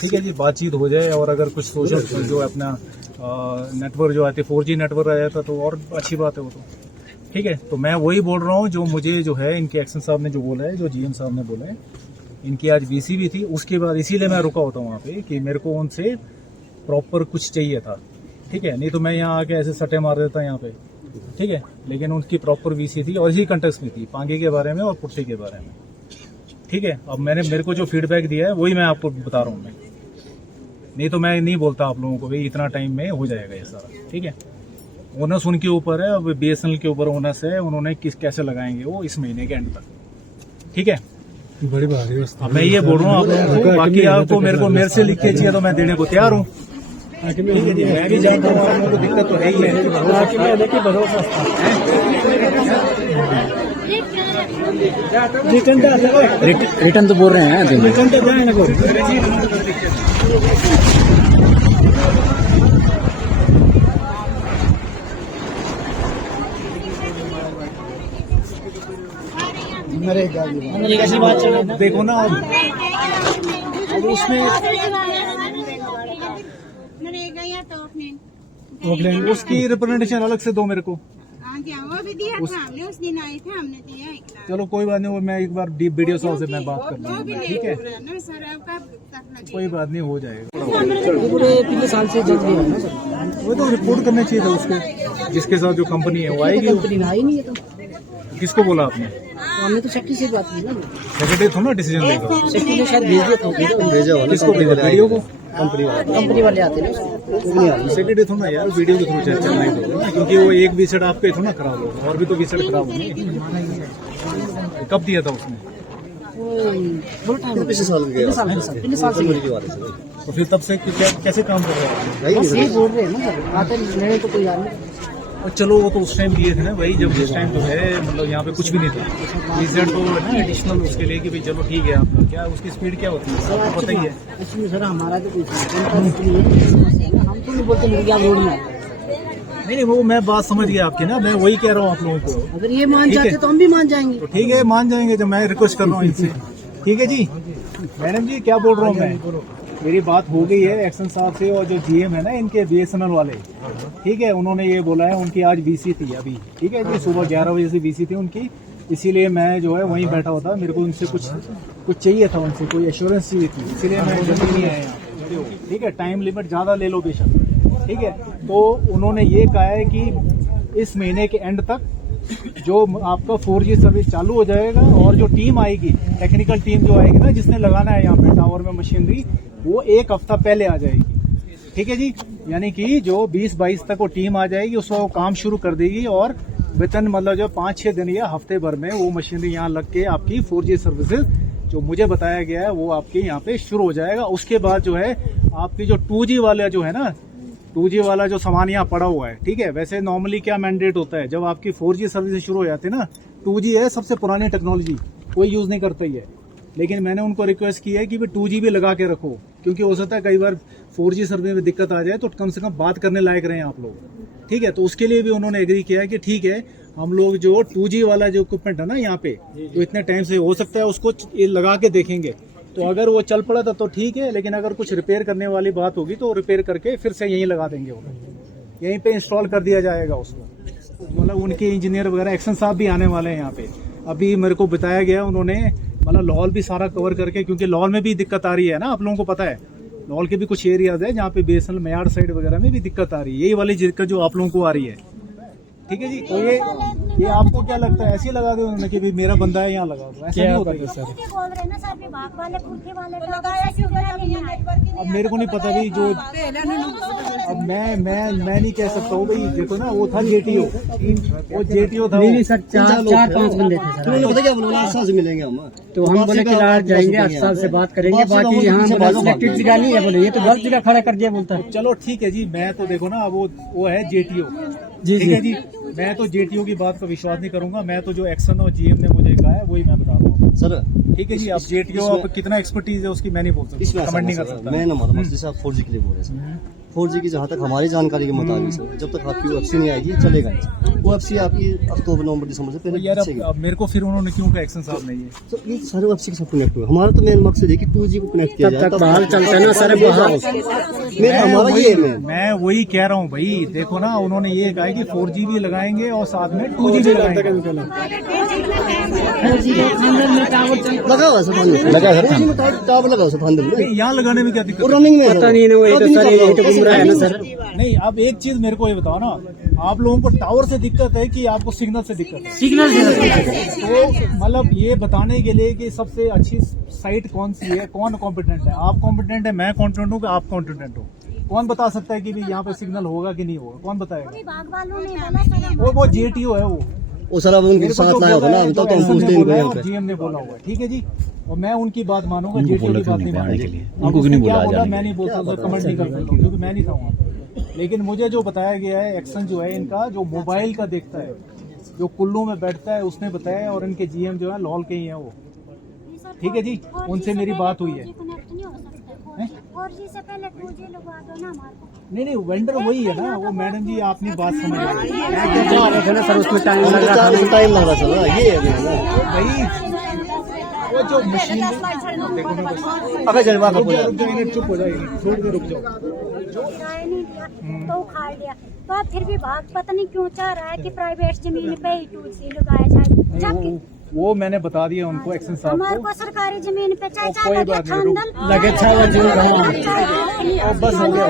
ठीक है जी। बातचीत हो जाए, और अगर कुछ सोशल जो अपना नेटवर्क जो आते 4G नेटवर्क आ जाता तो और अच्छी बात है वो तो, ठीक है। तो मैं वही बोल रहा हूँ जो मुझे जो है इनके एक्शन साहब ने जो बोला है, जो GM साहब ने बोला है इनकी आज बीसी भी थी। उसके बाद इसीलिए मैं रुका होता वहाँ पे कि मेरे को उनसे प्रॉपर कुछ चाहिए था, ठीक है, नहीं तो मैं यहाँ आके ऐसे सटे मार देता यहाँ पे, ठीक है। लेकिन उनकी प्रॉपर बीसी थी और इसी कंटेक्स्ट में थी, पांगे के बारे में और पुट्टी के बारे में, ठीक है। अब मेरे को जो फीडबैक दिया है वही मैं आपको बता रहा हूँ मैं, नहीं तो मैं नहीं बोलता आप लोगों को भाई इतना टाइम में हो जाएगा ये सारा, ठीक है। ओनस उनके ऊपर है, अब BSNL के ऊपर ओनस है, उन्होंने कैसे लगाएंगे वो इस महीने के एंड तक, ठीक है। बड़ी बात है। अब मैं ये बोल रहा हूँ आप लोगों को, बाकी आपको मेरे से लिख के चाहिए तो मैं देने को तैयार हूँ, ठीक है जी। मैं भी जानता हूँ आप लोगों को दिक्कत तो है ही है। रिटर्न तो बोल रहे हैं रिटर्न तो जाए ना मनरेगा की बात चल रही है ना। देखो ना अब उसमें उसकी रिप्रेजेंटेशन अलग से दो मेरे को। वो भी दिया था हमने, उस दिन आए थे, हमने दिया एक लाख। चलो कोई बात नहीं, वो मैं एक बार BDO साहब से मैं बात कर लूँगा, ठीक है, कोई बात नहीं, हो जाएगा। पूरे 3 साल से जज गया ना सर, वो तो रिपोर्ट करना चाहिए था उसके, जिसके साथ जो कंपनी है वो आएगी। कंपनी आई नहीं है तो किसको बोला आपने? हमने तो सेक्रेटरी से बात की ना, सेक्रेटरी थोड़ा डिसीजन लेगा, सेक्रेटरी ने शायद भेज दिया था। भेजा वाला किसको भेजा? BDO को? कंपनी वाले आते हैं ना, सेक्रेटरी थोड़ा यार BDO के थ्रू चलना ही होगा, क्योंकि वो एक विजिट आपके थोड़ा खराब होगा, और भी तो विजिट खराब होंगे। कब दिया था उसने? बहुत टाइम, पिछले साल पिछले साल से। तो फिर तब से कैसे काम कर रहे हैं? बस यही बोल रहे हैं ना सर, आते लेने तो कोई आ नहीं। और चलो वो तो उस टाइम दिए थे ना भाई, जब उस टाइम जो है मतलब यहाँ पे कुछ भी नहीं था, विजिट तो है ना एडिशनल उसके लिए कि भाई चलो ठीक है, आपका क्या उसकी स्पीड क्या होती है आपको पता ही है। एक्चुअली सर हमारा तो कुछ हम तो नहीं बोलते मुर्गिया रोड में। नहीं वो मैं बात समझ गया आपकी ना, मैं वही कह रहा हूँ आप लोगों को। अगर ये मान जाते तो हम भी मान जाएंगे। तो ठीक है, मान जाएंगे, जब मैं रिक्वेस्ट कर रहा हूँ इनसे, ठीक है जी। मैडम जी क्या बोल रहा हूँ मैं, मेरी बात हो गई है एक्शन साहब से, और जो GM है ना इनके BSNL वाले, ठीक है, उन्होंने ये बोला है उनकी आज BC थी अभी, ठीक है जी, सुबह 11 बजे से BC थी उनकी, इसीलिए मैं जो है वहीं बैठा होता, मेरे को उनसे कुछ चाहिए था, उनसे कोई एश्योरेंस चाहिए थी, इसीलिए मैं जल्दी नहीं आया यहाँ, ठीक है। टाइम लिमिट ज़्यादा ले लो बेशक, ठीक है। तो उन्होंने ये कहा है कि इस महीने के एंड तक जो आपका 4G सर्विस चालू हो जाएगा, और जो टीम आएगी, टेक्निकल टीम जो आएगी ना जिसने लगाना है यहाँ पे टावर में मशीनरी, वो 1 हफ्ता पहले आ जाएगी, ठीक है जी। यानी कि जो 20-22 तक वो टीम आ जाएगी, उसको वो काम शुरू कर देगी, और वेतन मतलब जो 5-6 दिन या हफ्ते भर में वो मशीनरी यहाँ लग के आपकी 4G सर्विसेज जो मुझे बताया गया है वो आपके यहाँ पे शुरू हो जाएगा। उसके बाद जो है आपकी जो 2G वाला जो है ना, 2G वाला जो सामान यहाँ पड़ा हुआ है, ठीक है। वैसे नॉर्मली क्या मैंडेट होता है, जब आपकी 4G सर्विस शुरू हो जाती है ना, 2G है सबसे पुरानी टेक्नोलॉजी, कोई यूज नहीं करता ही है, लेकिन मैंने उनको रिक्वेस्ट की है कि भी 2G भी लगा के रखो, क्योंकि हो सकता है कई बार 4G सर्विस में दिक्कत आ जाए तो कम से कम बात करने लायक रहे आप लोग, ठीक है। तो उसके लिए भी उन्होंने एग्री किया है कि ठीक है, हम लोग जो 2G वाला जो इक्विपमेंट है ना यहाँ पे, जो इतने टाइम से हो सकता है उसको ये लगा के देखेंगे, तो अगर वो चल पड़ा था तो ठीक है, लेकिन अगर कुछ रिपेयर करने वाली बात होगी तो रिपेयर करके फिर से यहीं लगा देंगे, वो यहीं पे इंस्टॉल कर दिया जाएगा उसको। मतलब उनके इंजीनियर वगैरह एक्शन साहब भी आने वाले हैं यहाँ पे, अभी मेरे को बताया गया उन्होंने, मतलब लाहौल भी सारा कवर करके, क्योंकि लाहौल में भी दिक्कत आ रही है ना, आप लोगों को पता है लाहौल के भी कुछ एरियाज है जहाँ पे BSNL मेयाड़ साइड वगैरह में भी दिक्कत आ रही है, यही वाली दिक्कत जो आप लोगों को आ रही है, ठीक है जी। तो ये आपको क्या लगता है, ऐसे ही लगा दो उन्होंने कि मेरा बंदा है यहाँ लगा दो, ऐसा नहीं होता है सर। अब मेरे को नहीं पता भाई, जो अब मैं नहीं कह सकता हूँ भाई, देखो ना वो था JTO, वो JTO था, नहीं सर, 4-5 बंदे थे सर। पता क्या बोला, 8 साल से मिलेंगे हम, तो हम बोले कि लाट जाएंगे 8 साल से बात करेंगे, बाकी यहाँ सिलेक्टेड जगह नहीं है, बोले ये तो गलत जगह खड़ा कर दिया बोलता है। चलो ठीक है जी, मैं तो देखो ना वो है JTO, जी ठीक है जी। मैं तो JTO की बात का विश्वास नहीं करूंगा, मैं तो जो एक्शन और GM ने मुझे कहा है वही मैं बता रहा हूँ सर, ठीक है जी। अब JTO आप कितना एक्सपर्टीज है उसकी मैं नहीं बोल सकता, कमेंट नहीं कर सकता। मैं ना मतलब जैसे आप 4G के लिए बोल रहे हैं, 4G की जहाँ तक हमारी जानकारी के मुताबिक सर, जब तक आपकी OFC नहीं आएगी चलेगा नहीं। OFC आपकी अक्टूबर नवंबर दिसंबर से पहले यार पीछे अब मेरे को फिर उन्होंने क्यों कहा एक्शन साहब ने ये तो ये सारे OFC के साथ कनेक्ट हुए। हमारा तो मेन मकसद है कि 2G को कनेक्ट किया जाए, तब बहाल चलता है ना सर, हमारा ये है। मैं वही कह रहा हूँ भाई, देखो ना उन्होंने ये कहा कि 4G भी लगाएंगे और साथ में 2G भी लगाएंगे। लगा हुआ सर, लगा टावर लगा हुआ सर, यहाँ लगाने में क्या दिक्कत? रनिंग में पता नहीं वो तो सर ये तो गुमराह है ना सर। नहीं, अब एक चीज मेरे को ये बताओ ना, आप लोगों को टावर से दिक्कत है कि आपको सिग्नल से दिक्कत है? सिग्नल तो मतलब ये बताने के लिए कि सबसे अच्छी साइट कौन सी है, कौन कॉम्पिटेंट है? आप कॉम्पिटेंट है, मैं कॉम्पिटेंट हूँ कि आप कॉम्पिटेंट हो? कौन बता सकता है कि भी यहाँ पे सिग्नल होगा कि नहीं होगा? कौन बताएगा? विभाग वालों ने बोला वो JTO है वो सर, अब उनके साथ लाया होगा ना, तो हम पूछते हैं इनको यहाँ पे। GM ने बोला हुआ है, ठीक है जी, और मैं उनकी बात मानूंगा, JTO की बात नहीं मानूंगा। उनको क्यों नहीं बोला बोला मैं नहीं बोल सकता, कमेंट नहीं कर सकता क्योंकि मैं नहीं था वहाँ पे। लेकिन मुझे जो बताया गया है, एक्शन जो है इनका, जो मोबाइल का देखता है, जो कुल्लू में बैठता है, उसने बताया, और इनके GM जो है लॉल के ही है वो, ठीक है जी, उनसे मेरी बात हुई है। 4G से पहले 2G लगवा दो ना हमारे को। नहीं, वेंडर वही है ना वो। मैडम जी आपने बात समझ सर उसमें टाइम लग रहा था, ये है भाई, वो जो मशीन अबे जलवा का चुप हो जाएगी, छोड़ के रुक जाओ। किराया नहीं दिया तो उखाड़ दिया, तो अब फिर भी भाग पता नहीं क्यों चाह रहा है कि प्राइवेट जमीन पे ही 2G लगाया जाए, जबकि वो मैंने बता दिया उनको, एक्शन साहब हमारे को सरकारी जमीन पे चाहे कोई बात नहीं, लगे बस हो गया,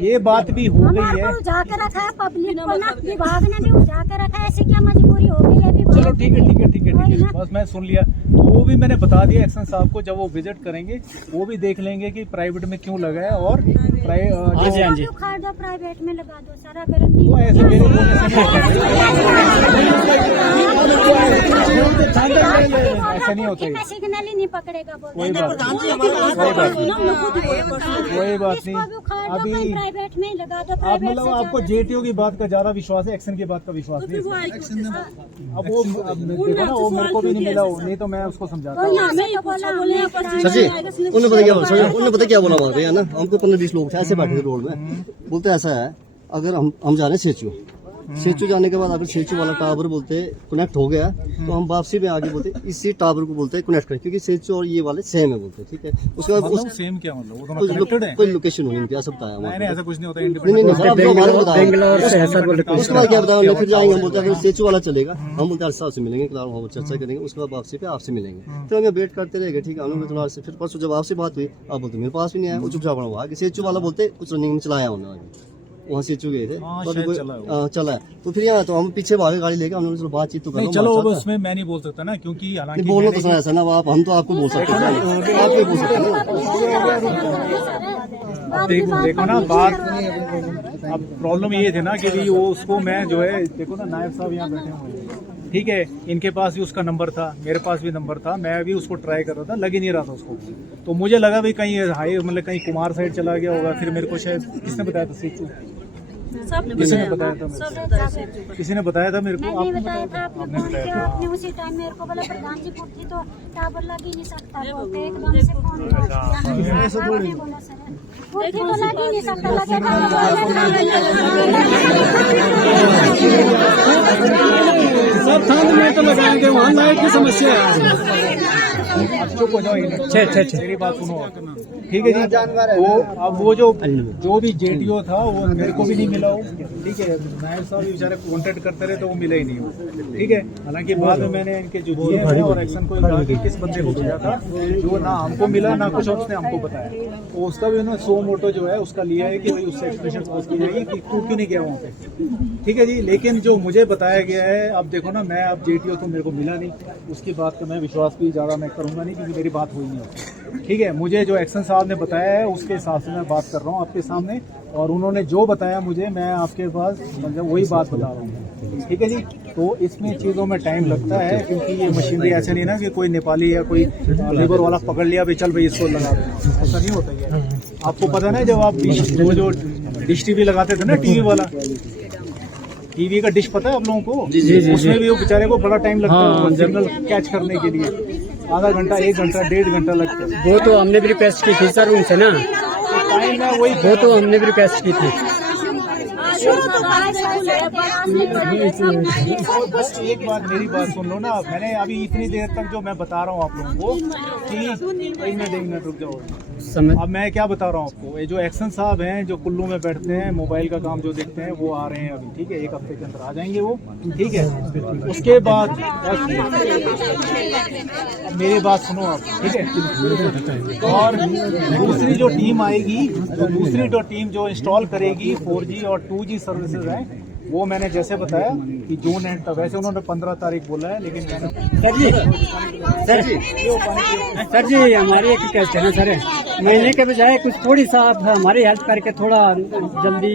ये बात भी हो गई है। उजा के रखा है पब्लिक को ना, विभाग ने भी उजा के रखा है, ऐसी क्या मजबूरी हो गई है विभाग? चलो ठीक है, बस मैं सुन लिया। वो भी मैंने बता दिया एक्शन साहब को, जब वो विजिट करेंगे वो भी देख लेंगे कि प्राइवेट में क्यों लगा है, और उखाड़ दो, प्राइवेट में लगा दो सारा, अगर नहीं वो ऐसे मेरे बोलने से ऐसा नहीं होता है, सिग्नल ही नहीं पकड़ेगा, कोई बात नहीं। अभी प्राइवेट में लगा दो, आप मतलब आपको JTO की बात का ज्यादा विश्वास है, एक्शन की बात का विश्वास नहीं? अब वो देखो ना, वो मेरे को भी नहीं मिला, नहीं तो मैं उसको समझाता हूँ। सर जी, उन्होंने पता क्या बोला वहाँ पे है ना, हमको 15-20 लोग थे ऐसे बैठे थे रोड में, बोलते ऐसा है, अगर हम जा रहे हैं सेचू जाने के बाद अगर सेचू वाला टावर बोलते कनेक्ट हो गया, तो हम वापसी में आगे बोलते इसी टावर को बोलते कनेक्ट करें, क्योंकि सेचू और ये वाले सेम है बोलते, ठीक है। उसके बाद सेम क्या मतलब कोई लोकेशन होगी, ऐसा बताया नहीं, ऐसा कुछ नहीं होता, उसके बाद क्या बताया, फिर जाएंगे, हम बोलते अगर सेचू वाला चलेगा, हम बोलते हैं से मिलेंगे, चर्चा करेंगे, उसके बाद वापसी पे आपसे मिलेंगे। फिर हमें वेट करते रहेंगे, ठीक है। हम लोग फिर परसों जब आपसे बात हुई, आप बोलते मेरे पास भी नहीं आया, वो चुपचाप पड़ा हुआ, सेचू वाला बोलते कुछ रनिंग में चलाया उन्होंने, वहाँ से गए थे, चला। तो फिर यहाँ तो हम पीछे भागे गाड़ी लेके, हम लोग बातचीत तो करो। चलो उसमें मैं नहीं बोल सकता ना, क्योंकि हालांकि बोलना तो ऐसा ना, आप हम तो आपको बोल सकते हैं, आप भी बोल सकते हैं। देखो ना बात, अब प्रॉब्लम ये थे ना कि वो उसको मैं जो है, देखो ना नायब साहब यहाँ बैठे हुए हैं, ठीक है, इनके पास भी उसका नंबर था, मेरे पास भी नंबर था, मैं भी उसको ट्राई कर रहा था, लग ही नहीं रहा था उसको। तो मुझे लगा भाई कहीं हाई, मतलब कहीं कुमार साइड चला गया होगा। फिर मेरे को शायद किसने बताया था, सेचू किसी ने बताया था, किसी ने बताया था मेरे को, आपने बताया था, आपने उसी टाइम मेरे को बोला प्रधान जी पूछी तो टावर लग ही नहीं सकता, बोलते एकदम से फोन कर दिया, आपने बोला सर पूछी तो लग ही नहीं सकता, सब थान में तो लगाएंगे, वहाँ लाइट की समस्या है। चुप हो जाओ, मेरी बात सुनो, ठीक है जी। वो अब वो जो भी JTO था वो मेरे को भी नहीं मिला हो, ठीक है। नायब साहब भी बेचारे कॉन्टेक्ट करते रहे तो वो मिले ही नहीं हो, ठीक है। हालांकि बाद में मैंने इनके जो दिए हैं और एक्शन को कहा कि किस बंदे को भेजा था, जो ना हमको मिला ना कुछ उसने हमको बताया, तो उसका भी उन्होंने 100 मोटो जो है उसका लिया है कि भाई उससे एक्सप्रेशन पास की जाएगी कि तू क्यों नहीं गया वहाँ पे, ठीक है जी। लेकिन जो मुझे बताया गया है, अब देखो ना, मैं अब JTO तो मेरे को मिला नहीं, उसकी बात का मैं विश्वास भी ज़्यादा मैं करूँगा नहीं, क्योंकि मेरी बात हुई नहीं, ठीक है। मुझे जो एक्शन साहब ने बताया है उसके हिसाब से मैं बात कर रहा हूँ आपके सामने, और उन्होंने जो बताया मुझे, मैं आपके पास मतलब वही बात बता रहा हूँ, ठीक है जी। तो इसमें चीज़ों में टाइम लगता है, क्योंकि ये मशीनरी ऐसे नहीं ना कि कोई नेपाली या कोई लेबर वाला पकड़ लिया भाई चल भाई इसको लगा दो, ऐसा नहीं होता है। आपको पता ना, जब आप वो जो डिश टीवी लगाते थे ना, टीवी वाला, टीवी का डिश पता है आप लोगों को, उसमें भी वो बेचारे को बड़ा टाइम लगता है सिग्नल कैच करने के लिए, आधा घंटा, 1 घंटा, 1.5 घंटा लगता है। वो तो हमने भी रिक्वेस्ट की थी सर उनसे ना, टाइम है वही वो तो हमने भी रिक्वेस्ट की थी। बस एक बात मेरी बात सुन लो ना, मैंने अभी इतनी देर तक जो मैं बता रहा हूँ आप लोगों को कि एक मिनट रुक जाओ। अब मैं क्या बता रहा हूँ आपको, ये जो एक्शन साहब हैं जो कुल्लू में बैठते हैं मोबाइल का काम जो देखते हैं वो आ रहे हैं अभी, ठीक है, 1 हफ्ते के अंदर आ जाएंगे वो, ठीक है। उसके बाद अब मेरी बात सुनो आप, ठीक है। और दूसरी जो टीम आएगी, दूसरी जो टीम जो इंस्टॉल करेगी 4G और 2G सर्विसेज हैं, वो मैंने जैसे बताया कि जून एंड तक, वैसे उन्होंने 15 तारीख बोला है, लेकिन मैंने सर जी हमारी एक रिक्वेस्ट है ना सर, महीने के बजाय कुछ थोड़ी सा आप हमारी हेल्प करके थोड़ा जल्दी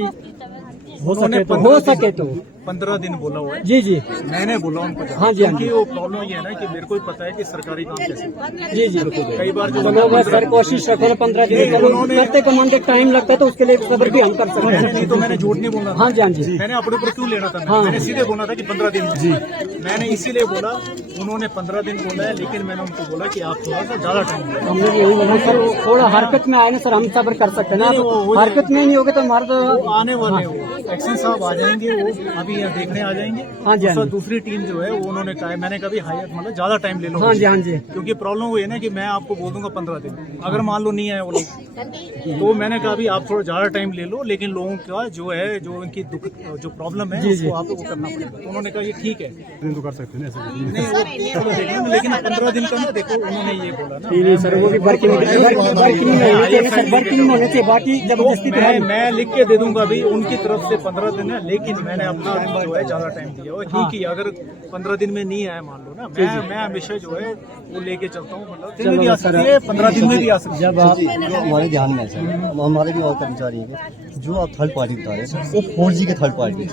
हो सके तो 15 दिन बोला हुआ है। जी जी मैंने बोला उनको, हाँ जी, हाँ क्योंकि वो प्रॉब्लम ये है ना कि मेरे को पता है कि सरकारी काम कैसे, जी जी कई बार जो बस सर कोशिश रखो 15 दिन करते कमांडे टाइम लगता है तो उसके लिए सब्र भी हम कर सकते हैं। नहीं तो मैंने झूठ नहीं बोलना था। हाँ जी, हाँ जी, मैंने अपने ऊपर क्यों लेना था, हाँ। मैंने सीधे बोला था कि 15 दिन जी, मैंने इसीलिए बोला, उन्होंने 15 दिन बोला है, लेकिन मैंने उनको बोला कि आप थोड़ा सा ज्यादा टाइम, हमने यही बोला सर, थोड़ा हरकत में आए ना सर, हम सब्र कर सकते हैं ना, हरकत में नहीं होगे तो हमारा तो आने वाले हो एक्शन साहब आ जाएंगे, वो अभी यहाँ देखने आ जाएंगे। हाँ जी, हाँ जी। दूसरी टीम जो है वो उन्होंने कहा, मैंने कभी हायर मतलब ज्यादा टाइम ले लो। हाँ जी, हाँ जी, क्योंकि प्रॉब्लम वो है ना कि मैं आपको बोल दूंगा 15 दिन, अगर मान लो नहीं आए वो लोग, तो मैंने कहा भी आप थोड़ा ज्यादा टाइम ले लो, लेकिन लोगों का जो है जो उनकी दुख जो प्रॉब्लम है उसको आपको वो करना पड़ेगा। तो उन्होंने कहा ये ठीक है, तो कर सकते हैं नहीं वो लेकिन 15 दिन का ना, देखो उन्होंने ये बोला ना, नहीं सर वो भी वर्किंग होने चाहिए, बाकी जबरदस्ती मैं लिख के दे दूंगा अभी, उनकी तरफ से 15 दिन है, लेकिन मैंने अपना जो है ज्यादा टाइम दिया और ठीक ही, अगर 15 दिन में नहीं आया मान लो ना, मैं हमेशा जो है वो लेके चलता हूँ, मतलब दिन में भी आ सकती है, 15 दिन में भी आ सकती है। जब आप हमारे ध्यान में है सर, हमारे भी और कर्मचारी हैं जो आप थर्ड पार्टी बता रहे हैं वो 4G के थर्ड पार्टी,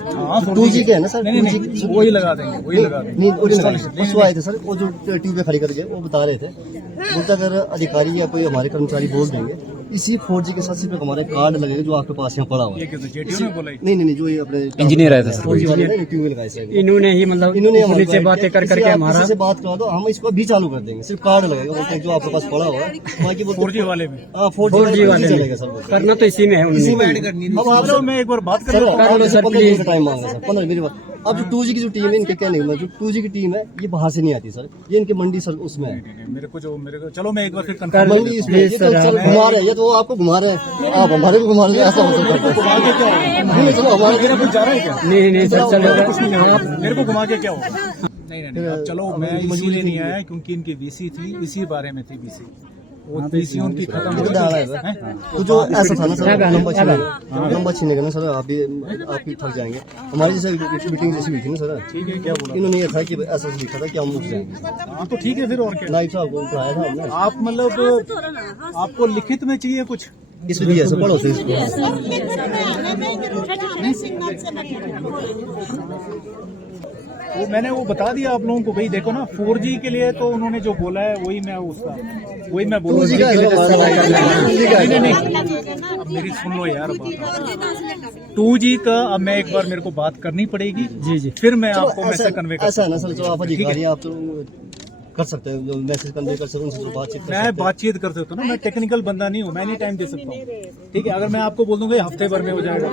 2G के है ना सर, नहीं वही लगा देंगे, वही लगा देंगे। नहीं परसों आए थे सर, वो जो ट्यूबें खड़ी करके वो बता रहे थे, बोलते अगर अधिकारी या कोई हमारे कर्मचारी बोल देंगे इसी 4G के साथ सिर्फ हमारे कार्ड लगेगा जो आपके पास यहाँ पड़ा हुआ है। नहीं जो ये अपने इंजीनियर आया था सर, 4G वाले ट्यूबें लगाए सर, इन्होंने ही मतलब नीचे बातें कर करके हमारा से बात करा दो, हम इसको भी चालू कर देंगे, सिर्फ कार्ड लगेगा, बोलते हैं जो आपके पास पड़ा हुआ है, बाकी 4G वाले में, 4G वाले चलेगा सर, करना तो इसी में है, इसी में ऐड करनी है। अब आप मैं एक बार बात कर सर 15 दिन का टाइम मांगा सर, 15 मेरी बात। अब जो 2G की जो टीम है इनके क्या नहीं, जो 2G की टीम है ये बाहर से नहीं आती सर, ये इनके मंडी सर उसमें है, मेरे को चलो मैं एक बार फिर मंडी इसमें, ये तो घुमा रहे हैं, ये तो आपको घुमा रहे हैं, आप हमारे को घुमा रहे हैं, ऐसा हो सकता है। चलो हमारे कुछ जा रहा है क्या? नहीं सर चलो मेरे को घुमा के क्या होगा? नहीं अब चलो मैं इसीलिए नहीं आया क्योंकि इनकी VC थी, इसी बारे में थी VC, वो VC उनकी खत्म हो गई। तो जो ऐसा था ना सर, लंबा छीनेगा ना सर, आप भी थक जाएंगे। हमारी जैसे मीटिंग जैसी हुई थी ना सर, ठीक है, क्या बोला इन्होंने, ये था कि ऐसा लिखा था कि हम रुक जाएंगे। हाँ तो ठीक है फिर, और क्या नाइब साहब को बुलाया था हमने। आप मतलब आपको लिखित में चाहिए कुछ, इसमें दिया सर, पढ़ो सर इसको। वो मैंने वो बता दिया आप लोगों को, भाई देखो ना 4G के लिए तो उन्होंने जो बोला है वही मैं बोलूँ। अब मेरी सुन लो यार बात, 2G का अब मैं एक बार मेरे को बात करनी पड़ेगी जी, फिर मैं आपको मैसेज कन्वे कर, ऐसा है ना सर, जो आप अधिकारी आप तो कर सकते हैं, जो मैसेज कन्वे कर सकते हैं, उनसे बातचीत कर सकता हूँ ना, मैं टेक्निकल बंदा नहीं हूँ, मैं नहीं टाइम दे सकता हूँ, ठीक है। अगर मैं आपको बोल दूंगा हफ्ते भर में हो जाएगा,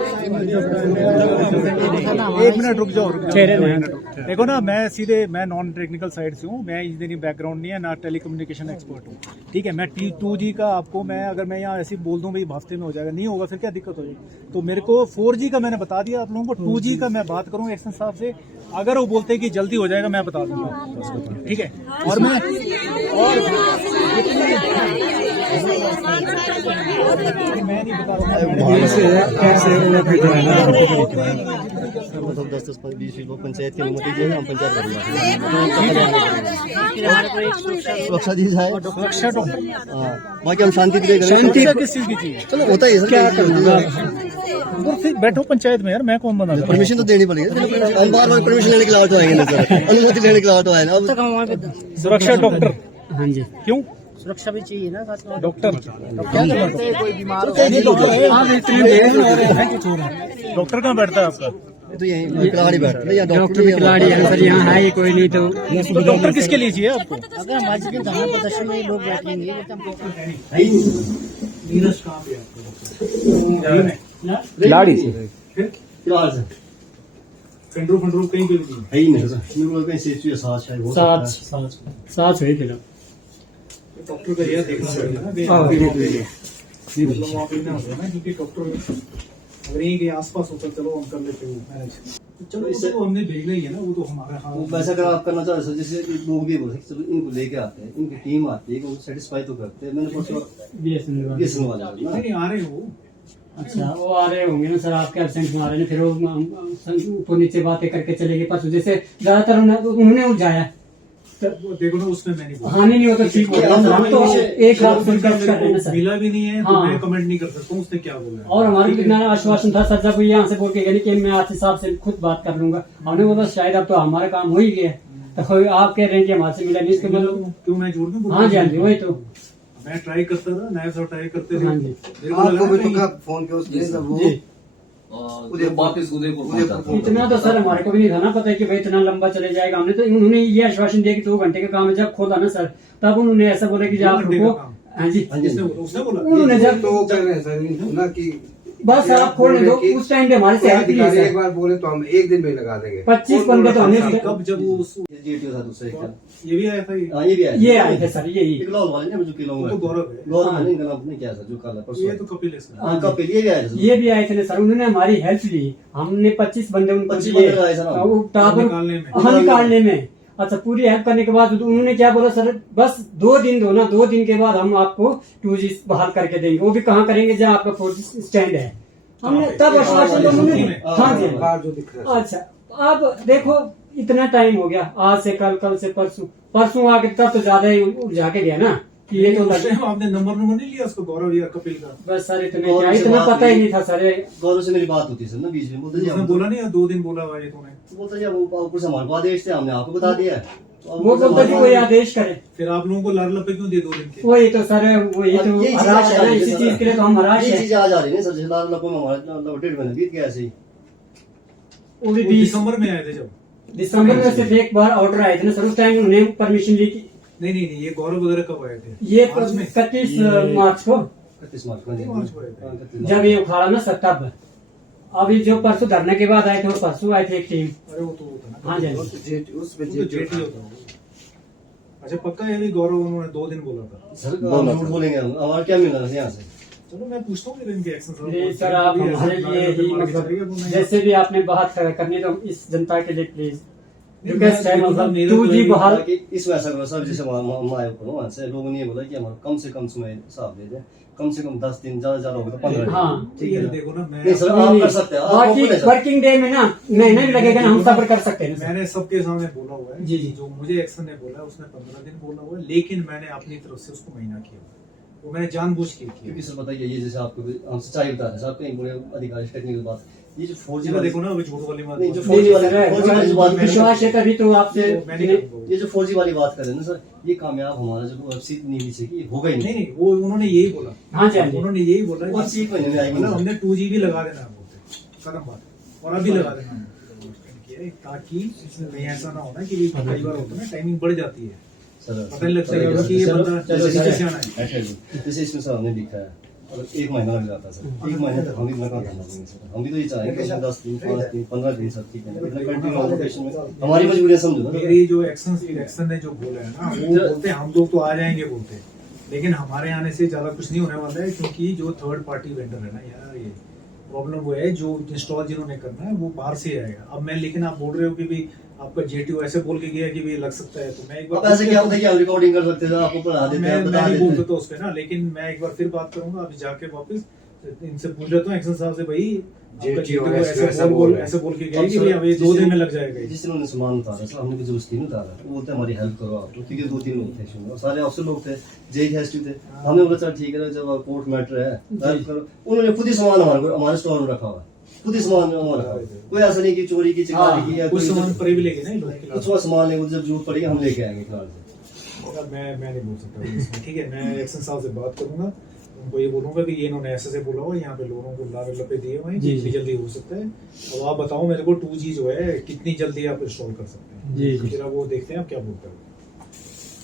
1 मिनट रुक जाओ, देखो ना मैं नॉन टेक्निकल साइड से हूँ, मैं इंजीनियरिंग बैकग्राउंड नहीं है, ना टेलीकम्युनिकेशन एक्सपर्ट हूँ, ठीक है। मैं 2G का आपको अगर मैं यहाँ ऐसे बोल दूँ भाई हफ्ते में हो जाएगा, नहीं होगा, फिर क्या दिक्कत हो जाएगी। तो मेरे को 4G का मैंने बता दिया आप लोगों को, 2G का मैं बात करूँ एक्शन साहब से, अगर वो बोलते हैं कि जल्दी हो जाएगा मैं बता दूंगा, ठीक है। और मैं नहीं बता रहा मतलब 10-20 लोग पंचायत की अनुमति दी है, हम पंचायत करेंगे, सुरक्षा दी जाए, बाकी हम शांति के लिए करेंगे। किस चीज की चाहिए? चलो होता है सर, क्या फिर बैठो पंचायत में यार, मैं कौन बना, परमिशन तो देनी पड़ेगी, हम बार-बार परमिशन लेने के लिए आगे आएंगे ना सर, अनुमति लेने के लिए आगे आए ना। अब सुरक्षा डॉक्टर, हाँ जी, क्यों सुरक्षा भी चाहिए ना डॉक्टर, डॉक्टर कहाँ बैठता है आपका? तो यही खिलाड़ी बैठता है, या डॉक्टर भी खिलाड़ी है सर, यहाँ है ही कोई नहीं, तो डॉक्टर किसके लिए चाहिए आपको? अगर हमारे धरना प्रदर्शन में लोग बैठेंगे नीरज कहाँ पे आपको लाड़ी से फिर फिलहाल से पेट्रोल पेट्रोल कहीं पे भी नहीं है ही नहीं सर, मेरे को कहीं से चाहिए साथ शायद हो सकता है। साथ हुई फिल्म डॉक्टर का यह देखना पड़ेगा ना हाँ, मतलब वहाँ पे ना होगा ना, क्योंकि डॉक्टर अगर यहीं के आसपास होता चलो हम कर लेते हो मैनेज। चलो इससे तो हमने भेजना ही है ना, वो तो हमारा हाल। वो वैसा अगर आप करना चाहते सर, जैसे लोग भी बोलते हैं चलो इनको लेके आते हैं, इनकी टीम आती है, उनको सेटिस्फाई तो करते हैं। मैंने परसों BSNL वाला नहीं आ रहे हो अच्छा वो आ रहे होंगे ना सर, आपके एब्सेंट में आ रहे हैं, फिर वो ऊपर नीचे बातें करके चले गए परसों, जैसे ज्यादातर उन्होंने उलझाया। वो देखो ना, उसमें मैं नहीं बोला। हाँ नहीं हो तो ठीक हो गया सर, हम तो एक लाख कर रहे हैं सर, मिला भी नहीं है तो हाँ। मैं कमेंट नहीं कर सकता हूँ उसने क्या बोला है। और हमारी कितना आश्वासन था सर, जब यहाँ से बोल के गए कि मैं आपके साहब से खुद बात कर लूंगा, हमने बोला शायद अब तो हमारा काम हो ही गया, तो आप कह रहे हैं कि हमारे से मिला नहीं, इसके मतलब क्यों मैं झूठ नहीं हाँ जी हाँ जी वही तो मैं ट्राई करता था, नया सा ट्राई करते थे। हाँ जी। आपको भी तो कब फोन किया उसने जब वो वापस उदयपुर इतना तो सर हमारे को भी नहीं था ना पता है कि भाई इतना लंबा चले जाएगा। हमने तो उन्होंने ये आश्वासन दिया कि 2 घंटे का काम है, जब खोदा ना सर तब उन्होंने ऐसा बोला कि आप रुको। हाँ जी उसने बोला उन्होंने जब तो कर रहे हैं सर ना कि बस सर आप खोलने दो, उस टाइम पे हमारे सहमति नहीं है एक बार बोले तो हम एक दिन में लगा देंगे। 25 बंदे तो हमने कब जब वो GTO था दूसरे का, ये भी आया था हाँ ये भी आया, ये आए थे सर यही किलाऊ वाले ने जो किलाऊ वो तो गौरव है, गौरव है, इनका नाम नहीं क्या था जो काला परसों ये तो कपिल है सर। हाँ कपिल ये भी आया था। ये भी आए थे ना सर, उन्होंने हमारी हेल्प ली, हमने 25 बंदे उनको 25 दिए बंदे आए सर, हाँ। वो टावर निकालने में। हाँ निकालने में। अच्छा पूरी हेल्प करने के बाद उन्होंने क्या बोला सर, बस 2 दिन दो ना, 2 दिन के बाद हम आपको 2G बहाल करके देंगे, वो भी कहाँ करेंगे जहाँ आपका 4G स्टैंड है। हमने तब आश्वासन तो उन्होंने हाँ जी जो दिख रहा है अच्छा अब देखो इतना टाइम हो गया, आज से कल, कल से परसों आके तब तो ज्यादा ही उलझा के गया ना कि ये तो आपने नंबर नहीं लिया उसको गौरव या कपिल का? बस सर इतना पता ही नहीं था सर। गौरव से मेरी बात होती सर ना बीच में, बोलते जी उसने बोला नहीं 2 दिन बोला हुआ है तूने, बोलते जी वो ऊपर से हमारे को आदेश थे, हमने आपको बता दिया है। वो बोलता जी कोई आदेश करे, फिर आप लोगों को लार लपे क्यों दिए 2 दिन के? वही तो सर वही तो हराश है ना, इसी चीज के लिए तो हम हराश ये है। चीजें आ जा रही है सर, जैसे लार लपो में हमारा 1.5 महीना बीत गया ऐसे ही। वो भी वो 20 दिसंबर में आए थे जब दिसंबर में सिर्फ एक बार ऑर्डर आए थे ना सर, उस टाइम उन्होंने परमिशन ली कि नहीं ये गौरव वगैरह कब आए थे? ये मार्च में? 31 मार्च को 31 मार्च को मार्च को आए थे। जब ये उखाड़ा ना सर तब। अभी जो परसों धरने के बाद आए थे वो परसों आए थे एक टीम। अरे वो तो होता ना, हाँ जी उसमें वो तो जेटी होता होगा। अच्छा पक्का है भी गौरव उन्होंने 2 दिन बोला था? सर हम झूठ बोलेंगे, हमारा क्या मिलना है यहाँ से? चलो मैं पूछता हूँ इनके एक्शन नहीं सर आप हमारे लिए ही मतलब जैसे भी आपने बात करनी तो इस जनता के लिए प्लीज रिक्वेस्ट है, मतलब 2G बहाल। इस वैसा करो सर, जैसे हम आए ऊपर वहाँ से लोगों ने ये बोला कि हमारा कम से कम समय हिसाब दे दें, कम से कम 10 दिन, ज्यादा होगा तो 15 दिन। हाँ ठीक है देखो ना, मैं नहीं सर आप कर सकते हैं, आप बाकी बोले सर। वर्किंग डे में ना महीना भी लगेगा ना, हम सब्र कर सकते हैं ना सर। मैंने सबके सामने बोला हुआ है जी। जो मुझे एक्शन ने बोला है उसने 15 दिन बोला हुआ है, लेकिन मैंने अपनी तरफ से उसको महीना किया, वो मैंने जानबूझ के किया। क्योंकि सर बताइए ये जैसे आपको हम सच्चाई बता रहे हैं सर, कहीं बड़े अधिकारी टेक्निकल बात, ये जो 4G जी देखो ना अभी झूठ वाली बात नहीं, जो नहीं, 4G वाली सर, 4G वाली बात विश्वास है तभी तो आपसे ये जो 4G वाली बात कर रहे हैं ना सर, ये कामयाब हमारा जो वेबसाइट नहीं नीचे की होगा ही नहीं वो उन्होंने यही बोला। हाँ जी हाँ जी उन्होंने यही बोला वो सीख महीने में आएगी मतलब हमने 2G भी लगा देना है बोलते खत्म बात, और अभी लगा देना है, ताकि कहीं ऐसा ना हो ना कि कई बार होता है ना टाइमिंग बढ़ जाती है, पता नहीं लगता है कि ये बंदा नीचे से आना है। जैसे इसमें सर हमने लिखा है अगर 1 महीना लग जाता है सर, 1 महीने तक हम भी अपना काम करना चाहिए सर, हम भी तो ये चाहेंगे कि 10 दिन 5 दिन 15 दिन सर, ठीक है कंटिन्यू लोकेशन में हमारी मजबूरियां समझो ना। मेरी जो एक्शन ने जो बोला है ना, वो बोलते हम लोग तो आ जाएंगे बोलते, लेकिन हमारे आने से ज्यादा कुछ नहीं होने वाला है, क्योंकि जो थर्ड पार्टी वेंडर है ना यार, ये प्रॉब्लम वो है जो इंस्टॉल जिन्होंने करना है वो बाहर से आएगा। अब मैं लेकिन आप बोल रहे हो कि भी आपका जेटीओ ऐसे बोल के गया कि भी लग सकता है, तो मैं एक बार ऐसे क्या होता है कि हम रिकॉर्डिंग कर सकते हैं, आपको पढ़ा देते हैं, बता मैं देते बोलता हैं। तो उस पे ना, लेकिन मैं एक बार फिर बात करूंगा अभी जाके वापस इनसे पूछ लेता हूँ एक्शन साहब से, भाई ऐसे बोल के गया कि भाई अब ये 2 दिन में लग जाएगा। जिस दिन उन्होंने सामान उतारा सर, हमने कुछ जबरदस्ती नहीं उतारा, वो बोलते हमारी हेल्प करो आप, क्योंकि 2-3 लोग थे इसमें और सारे अफसर लोग थे, जेई हेस्टी थे, हमने बोला चल ठीक है जब कोर्ट मैटर है हेल्प करो। उन्होंने खुद ही सामान हमारे स्टोर में रखा हुआ, खुद ही सामान हमारा रखा हुआ, कोई ऐसा नहीं कि चोरी की चिकारी की या कुछ सामान पर भी लेके नहीं कुछ सामान है, जब जरूरत पड़ेगी हम लेके आएंगे फिलहाल से। मैं नहीं बोल सकता इसमें, ठीक है। मैं एक्शन साहब से बात करूंगा, उनको ये बोलूंगा कि ये इन्होंने ऐसे बोला हुआ, यहाँ पे लोगों को लारे लपे दिए हुए हैं, जितनी जल्दी हो सकता है। अब आप बताओ मेरे को 2G जो है कितनी जल्दी आप इंस्टॉल कर सकते हैं, फिर अब वो देखते हैं आप क्या बोलते हैं।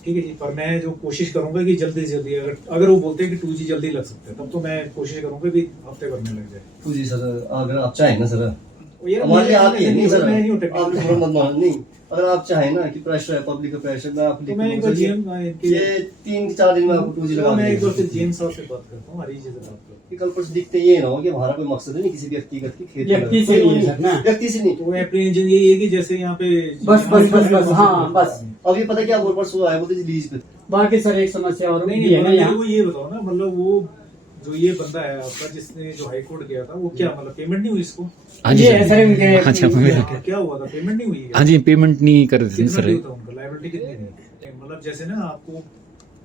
ठीक है जी, पर मैं जो कोशिश करूंगा कि जल्दी से जल्दी, अगर वो बोलते हैं कि 2G जल्दी लग सकते हैं, तब तो मैं कोशिश करूंगा कि हफ्ते भर में लग जाए। 2G सर अगर आप चाहें ना सर, यार हमारे लिए आप ही नहीं सर, मैं नहीं हूं आप टेक्निकल। मत मान नहीं, अगर आप चाहें ना कि प्रेशर है, पब्लिक का प्रेशर, मैं आपको तो मैं एक बार ये 3-4 दिन में आपको 2G लगा मैं एक बार देंगे। फिर GM साहब से बात करता हूँ, हरीश जी से बात करता हूँ। कि कल परसों दिखते ये ना हो कि हमारा कोई मकसद है नहीं किसी व्यक्तिगत की खेत व्यक्ति से नहीं है सर ना। व्यक्ति से नहीं। तो वो एप्रीहेंशन यही है कि जैसे यहाँ पे बस हाँ बस। अभी पता क्या बोल, परसों आए बोलते लीज पे। बाकी सर एक समस्या और नहीं भी है ना मेरे यहाँ। को ये बताओ ना, मतलब वो जो ये बंदा है आपका जिसने जो हाई कोर्ट गया था, वो क्या मतलब पेमेंट नहीं हुई इसको? हाँ जी ये सर। सर इनके अच्छा क्या हुआ था, पेमेंट नहीं हुई? हाँ जी, पेमेंट नहीं कर रहे थे कितना सर। ड्यू था उनका, लायबिलिटी कितनी थी? मतलब जैसे ना आपको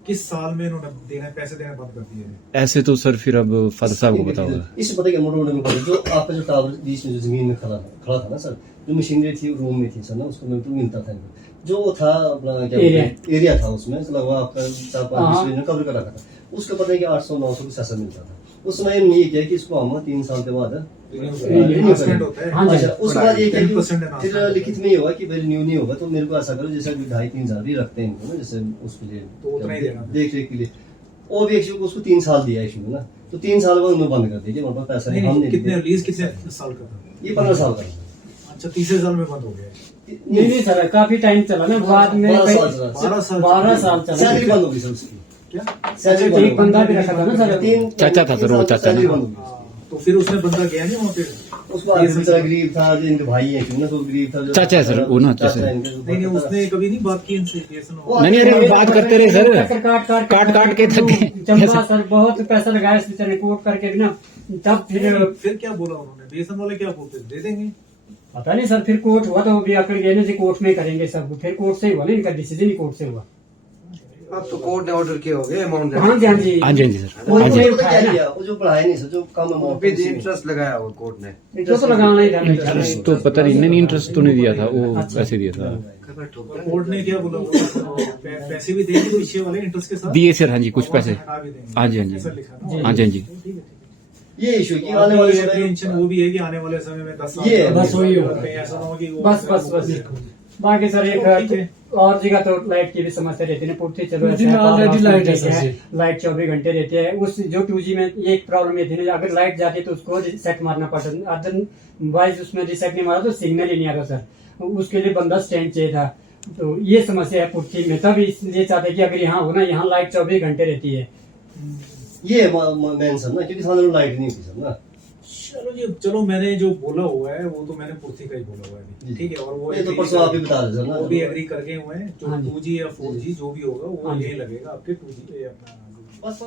किस साल में इन्होंने देना, पैसे देना बंद कर दिए थे? ऐसे तो सर फिर अब फादर साहब को पता होगा। इससे पता क्या मोटर मोटर में जो आपका जो टावर बीच में जो जमीन में खड़ा था ना सर, जो मशीनरी थी रूम में थी सर ना, उसको बिल्कुल मिलता था इनको। जो था अपना क्या एरिया था उसमें, मतलब वहाँ आपका 4-5 कवर कर रखा था, उसका पता है कि 800-900 कुछ ऐसा मिलता था। उस समय इन्होंने ये किया कि इसको हम 3 साल के बाद अच्छा, उसके बाद ये किया कि फिर लिखित में ये हुआ कि भाई रिन्यू नहीं होगा तो मेरे को ऐसा करो जैसे 2.5-3 हजार भी रखते हैं इनको ना, जैसे उसके लिए देख रेख के लिए, और भी एक्चुअली उसको 3 साल दिया इशू में ना, तो 3 साल बाद उन्होंने बंद कर दिया कि हमारे पास पैसा नहीं, हमने कितने लीज कितने साल का था? ये 15 साल का। अच्छा, तीसरे साल में बंद हो गया? नहीं सर, काफी टाइम चला ना, बाद में 12 साल चला। सैलरी बंद हो गई सर उसकी। क्या सैलरी एक बंदा भी रखा था ना सर, चाचा था सर, वो चाचा सैलरी ना। बंद हो गई। तो फिर उसने बंदा गया नहीं वहाँ पे? उसको आगे बेचारा गरीब था, जो इनके भाई हैं क्यों ना, तो गरीब था, जो चाचा है सर, वो ना चाचा चाचा। है इनके, नहीं नहीं, उसने कभी नहीं बात की इनसे? नहीं अरे बात करते रहे सर, काट के थक गए। चंपा सर बहुत पैसा लगाया इस बेचारे कोर्ट करके भी ना, तब फिर क्या बोला उन्होंने? बीएसएन वाले क्या बोलते, दे देंगे? पता नहीं सर, फिर कोर्ट हुआ तो वो भी आकर गए ना जी, कोर्ट में करेंगे सब, फिर कोर्ट से ही हुआ ना, इनका डिसीजन ही कोर्ट से हुआ। अब तो कोर्ट ने ऑर्डर किए हो गए अमाउंट हाँ जी हाँ जी हाँ जी हाँ जी सर। वो हाँ जी जो क्या किया, वो जो पढ़ाया नहीं सर, जो कम अमाउंट पे इंटरेस्ट लगाया हो कोर्ट ने। जो तो लगाना ही था मेरे ख्याल में। इंटरेस्ट तो पता नहीं, इंटरेस्ट तो नहीं दिया था, वो वैसे दिया था। कोर्ट ने क्या बोला? पैसे भी देंगे पीछे वाले इंटरेस्ट के साथ? दिए सर, हाँ जी कुछ पैसे। हटा भी देंगे। हाँ जी हाँ जी ऐसा लिखा था। हाँ जी हाँ जी। ये इशू की आने वाले समय टेंशन वो भी है कि आने वाले समय में 10 साल ये बस वही होगा। कहीं ऐसा ना हो कि वो बस बाकी सर एक और जगह तो लाइट की भी समस्या रहती है ना, पुट्ठी चलो ऐसे है, ऑलरेडी लाइट है सर जी। लाइट 24 घंटे रहती है। उस जो 2G में एक प्रॉब्लम ये थी ना, अगर लाइट जाती है तो उसको रिसेट मारना पड़ता है, अदरवाइज उसमें रिसेट नहीं मारा तो सिग्नल ही नहीं आता सर, उसके लिए बंदा स्टैंड चाहिए था। तो ये समस्या है पुट्ठी में, तब इसलिए चाहते कि अगर यहाँ हो ना, यहाँ लाइट 24 घंटे रहती है। ये मेन सर ना, क्योंकि सामने लाइट नहीं होती सर ना। चलो मैंने जो बोला हुआ है वो तो मैंने पूर्ति का ही बोला हुआ है, ठीक है। और वो ये तो परसों आप ही बता रहे सर ना, वो भी एग्री करके हुए हैं, जो हाँ जी। 2G या 4G जो भी होगा वो हाँ जी। यही लगेगा आपके 2G अपना। बस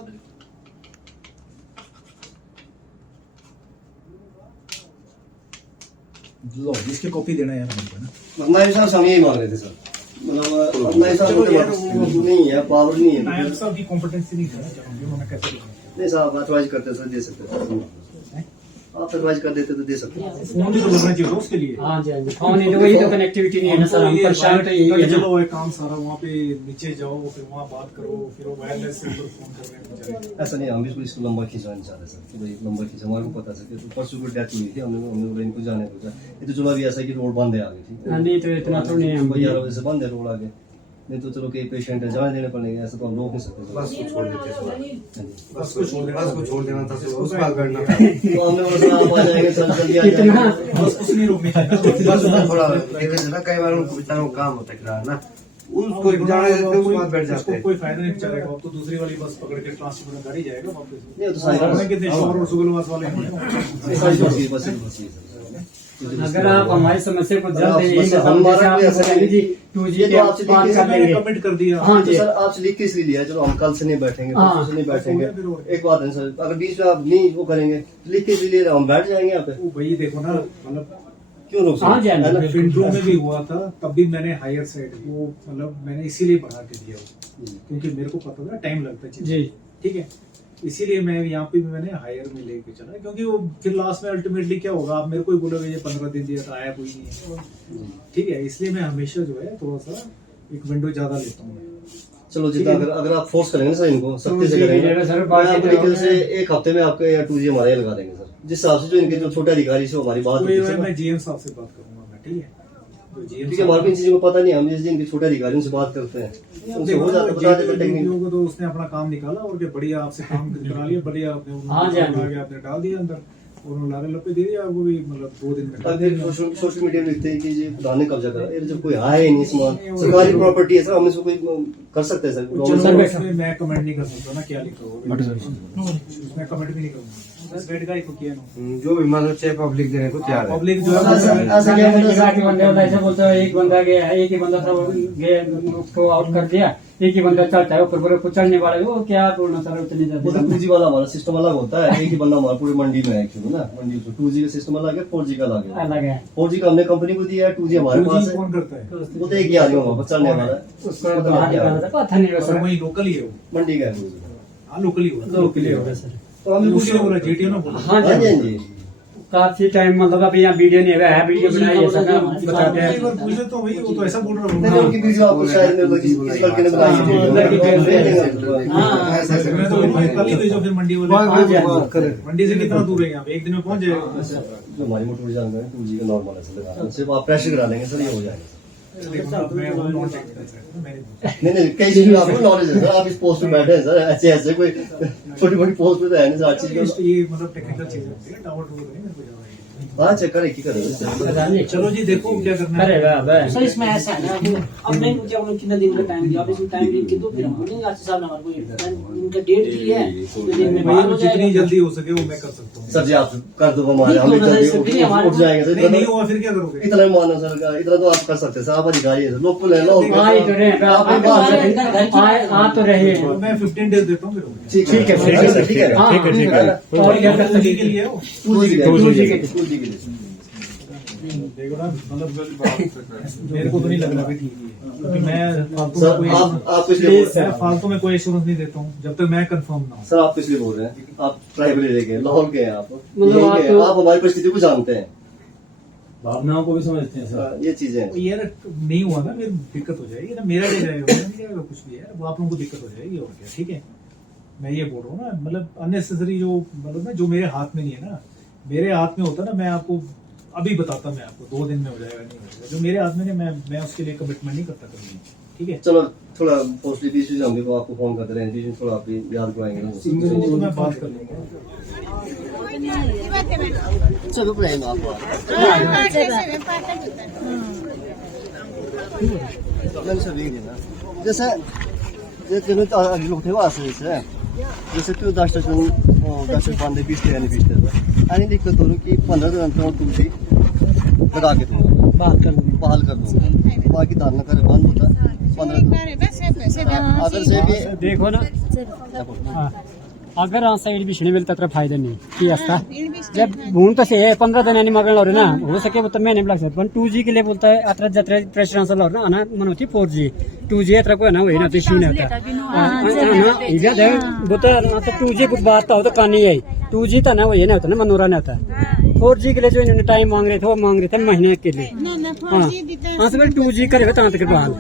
लो इसकी कॉपी देना है हमको ना। नायब साहब से हम यही मांग रहे थे सर, मतलब नायब साहब को नहीं है, पावर नहीं है। नायब साहब की कॉम्पिटेंसी नहीं है, चलो उन्होंने कैसे लिखा? नहीं साहब एडवाइज करते सर, दे सकते, आप एडवाइज कर देते तो दे सकते। फोन भी तो लगना चाहिए उसके लिए। हाँ जी हाँ जी, फोन नहीं तो वही तो कनेक्टिविटी नहीं है ना सर, हम परेशान तो यही है ना। चलो एक काम सारा वहाँ पे नीचे जाओ, फिर वहाँ बात करो, फिर वो वायरलेस से फोन कर रहे हैं। ऐसा नहीं, हम भी इसको लंबा खींचवाना चाहते सर, कि भाई लंबा खींचा, हमारे को पता सर कि परसों को डेथ हुई थी, हमने इनको जाने को था। ये तो चलो अभी ऐसा कि रोड बंद है आगे, ठीक है नहीं तो इतना तो नहीं है हम 11 बजे से बंद है रोड आगे, नहीं तो चलो कई पेशेंट है जाने देने पड़ेंगे, ऐसा तो हम रोक नहीं सकते। बस को छोड़ देते बस को छोड़ देना, बस को छोड़ देना था, उस बात करना था। तो हमने बोला आप आ जाएंगे सर, जल्दी आ जाएंगे, बस कुछ नहीं रोकने का। बस थोड़ा देखा ना, कई बार उनको बेचारों को काम होता है ना, उनको जाने देते उसके बाद बैठ जाते हैं। कोई फायदा नहीं बेचारे को, अब तो दूसरी वाली बस पकड़ के ट्रांसपोर्ट में गाड़ी जाएगा वापस। नहीं तो सारी कितने शोर और सुगलवास वाले हैं। सारी बस सर। अगर आप हमारी समस्या को जल्द यही हमारा कोई ऐसा नहीं जी, 2G ये के तो आपसे बात कर लेंगे। कमेंट कर दिया। हाँ तो जी सर आपसे लिख के इसलिए लिया, चलो हम कल से नहीं बैठेंगे, हाँ। परसों से नहीं बैठेंगे, एक बात है सर, अगर बीच में आप नहीं वो करेंगे लिख के इसलिए हम बैठ जाएंगे यहाँ पे। वो भाई देखो ना, मतलब क्यों रोक हाँ जी, हाँ जी। विंड्रो में भी हुआ था, तब भी मैंने हायर साइड वो मतलब मैंने इसीलिए बढ़ा के दिया क्योंकि मेरे को पता था टाइम लगता है जी, ठीक है, इसीलिए मैं यहाँ पे भी मैंने हायर में लेके चला, क्योंकि वो फिर लास्ट में अल्टीमेटली क्या होगा, आप मेरे को ही बोलोगे ये 15 दिन दिया था, आया कोई नहीं है, ठीक है। इसलिए मैं हमेशा जो है थोड़ा सा एक विंडो ज्यादा लेता हूँ। चलो जितना अगर आप फोर्स करेंगे सर इनको सख्ती से करेंगे सर, से एक हफ्ते में आपके 2G हमारे लगा देंगे सर, जिस हिसाब से जो इनके जो छोटे अधिकारी से हमारी बात होती है मैं GM साहब से बात करूंगा मैं, ठीक है, क्योंकि हमारे को इन चीजों को पता नहीं, हम जिनके छोटे अधिकारियों से बात करते हैं उनसे हो जाता बता देते टेक्निक। तो उसने अपना काम निकाला और बढ़िया आपसे काम करा लिया, बढ़िया आपने डाल दिया अंदर और लारे लपे दे दिया आपको भी, मतलब 2 दिन में। सोशल मीडिया में लिखते हैं कि ये खुदा ने कब्जा करा, ये जब कोई आया ही नहीं, सामान सरकारी प्रॉपर्टी है सर, हम इसको कोई कर सकते हैं सर? मैं कमेंट नहीं कर सकता ना क्या लिखा होगा, मैं कमेंट भी नहीं करूंगा। जो भी मतलब चाहे पब्लिक देने को तैयार है। पब्लिक जो है ऐसे बोलता है एक बंदा गया है, एक ही बंदा था गया उसको आउट कर दिया, एक ही बंदा चलता है ऊपर पूरे चढ़ने वाला है, वो क्या बोलना सर उतनी वो तो 2G वाला हमारा सिस्टम अलग होता है, एक ही बंदा हमारा पूरी मंडी में है एक्चुअली ना, मंडी में 2G का सिस्टम अलग है, 4G का अलग है। 4G का हमने कंपनी को दिया है, 2G हमारे पास है। कौन करता है? वो तो एक ही आदमी हमारे पास चलने वाला है, पता नहीं वही लोकल ही है वो, मंडी का है। हाँ लोकल ही होगा सर। तो हम बोला जेटीओ ना बोला। हाँ जी काफी टाइम मतलब अभी यहाँ वीडियो नहीं है, वीडियो बनाई है सर बताते हैं। पूछे तो भाई वो तो ऐसा बोल रहा नहीं, उनकी वीडियो आपको शायद में किसी लड़के ने बनाई है। मैं तो कल ही भेजो फिर मंडी वाले। मंडी से कितना दूर है यहाँ पे, एक दिन में पहुंच जाएगा। जो हमारी मोटर जानकारी है 2G का नॉर्मल है सर, सिर्फ आप प्रेशर करा लेंगे सर, ये हो जाएगा। नहीं कई चीजों का आपको नॉलेज है सर, आप इस पोस्ट पे बैठे हैं सर, ऐसे कोई छोटी मोटी पोस्ट पे तो है नहीं सर, हर चीज का ये मतलब टेक्निकल चीज होती है, टावर टूर नहीं मेरे को। हाँ चेक करें की करेंगे। चलो जी देखो क्या करना है सर। इसमें ऐसा है ना, अब नहीं मुझे उन्होंने कितना दिन का टाइम दिया, अब इसमें टाइम लिख के दो, फिर हम नहीं आते साहब ने हमारे को इनका डेट दी है, दिन में बाहर हो जाएगा। जितनी जल्दी हो सके वो मैं कर सकता हूँ सर जी, आप कर दो हमारे, हम जल्दी उठ जाएंगे सर। नहीं हुआ फिर क्या करोगे? इतना मानो सर, इतना तो आप कर सकते हैं सर, आप अधिकारी है, लोकल है, आ तो रहे मैं 15 डेज देता हूँ। ठीक है ठीक है। देखो ना मतलब मेरे को तो नहीं लग रहा ठीक है, क्योंकि मैं फालतू में कोई एश्योरेंस नहीं देता हूँ जब तक मैं कंफर्म ना हूँ। सर आप किस लिए बोल रहे हैं? आप ट्राइबल एरिया के लाहौर के हैं, आप हमारी परिस्थिति को जानते हैं, भावनाओं को भी समझते हैं सर। ये चीजें यार नहीं हुआ ना, मेरी दिक्कत हो जाएगी ना, मेरा नहीं जाएगा कुछ भी है, वो आप लोगों को दिक्कत हो जाएगी और क्या। ठीक है, मैं ये बोल रहा हूँ ना, मतलब अननेसेसरी जो मतलब ना, जो मेरे हाथ में नहीं है ना, मेरे हाथ में होता ना, मैं आपको अभी बताता, मैं आपको 2 दिन में हो जाएगा नहीं हो जाएगा, जो मेरे हाथ में नहीं, मैं उसके लिए कमिटमेंट नहीं करता कभी। ठीक है, चलो थोड़ा पॉजिटिव इश्यूज होंगे तो आपको फोन करते रहेंगे, थोड़ा आप याद करवाएंगे, मैं बात कर लूंगा। चलो प्रेम आपको जैसे लोक ठेवा असेल जसं तू दाष्टाचे बांधे भिजते आणि भिजते आणि दिक्कत करू की 15 दिनानंतर तुमची लगा के दूंगा, बहाल कर दूंगा, बाकी धारणा करे बंद होता 15 दिन। अगर से भी देखो ना, अगर साइड भी शिणी मिलता तर फायदा नाही की असता जब भून तसे 15 जणांनी मागणार ना हो सके तो मैंने लग सकता, पण 2G के लिए बोलता है अत्र जत्रा प्रेशर आंसर ना आना मन होती 4G 2G अत्र को ना होईना ते शिणी होता ना इजा दे बोता ना तो 2G कुछ बात तो होता कानी है 2G था ना वो ये ना होता ना मनोरा ना था 4G के लिए जो इन्होंने टाइम मांग रहे थे वो मांग रहे थे महीने के लिए। हाँ सब 2G करेगा तहाँ तक बहाल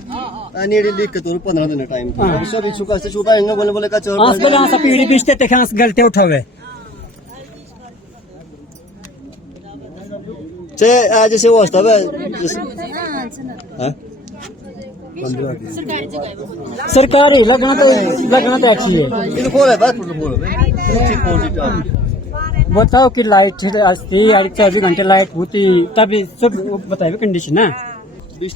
आणि दिक्कत करू 15 दिन टाइम सब इच्छुक असते छुपा इन्हें बोले का चल आस बला आस पीढ़ी बिस्ते ते खास गलते उठावे चे जैसे वो असता है सरकारी लगना तो अच्छी है। इनको खोल है बात खोल है बताओ कि लाइट असती 24 घंटे लाइट होती तभी सब बताइए कंडीशन है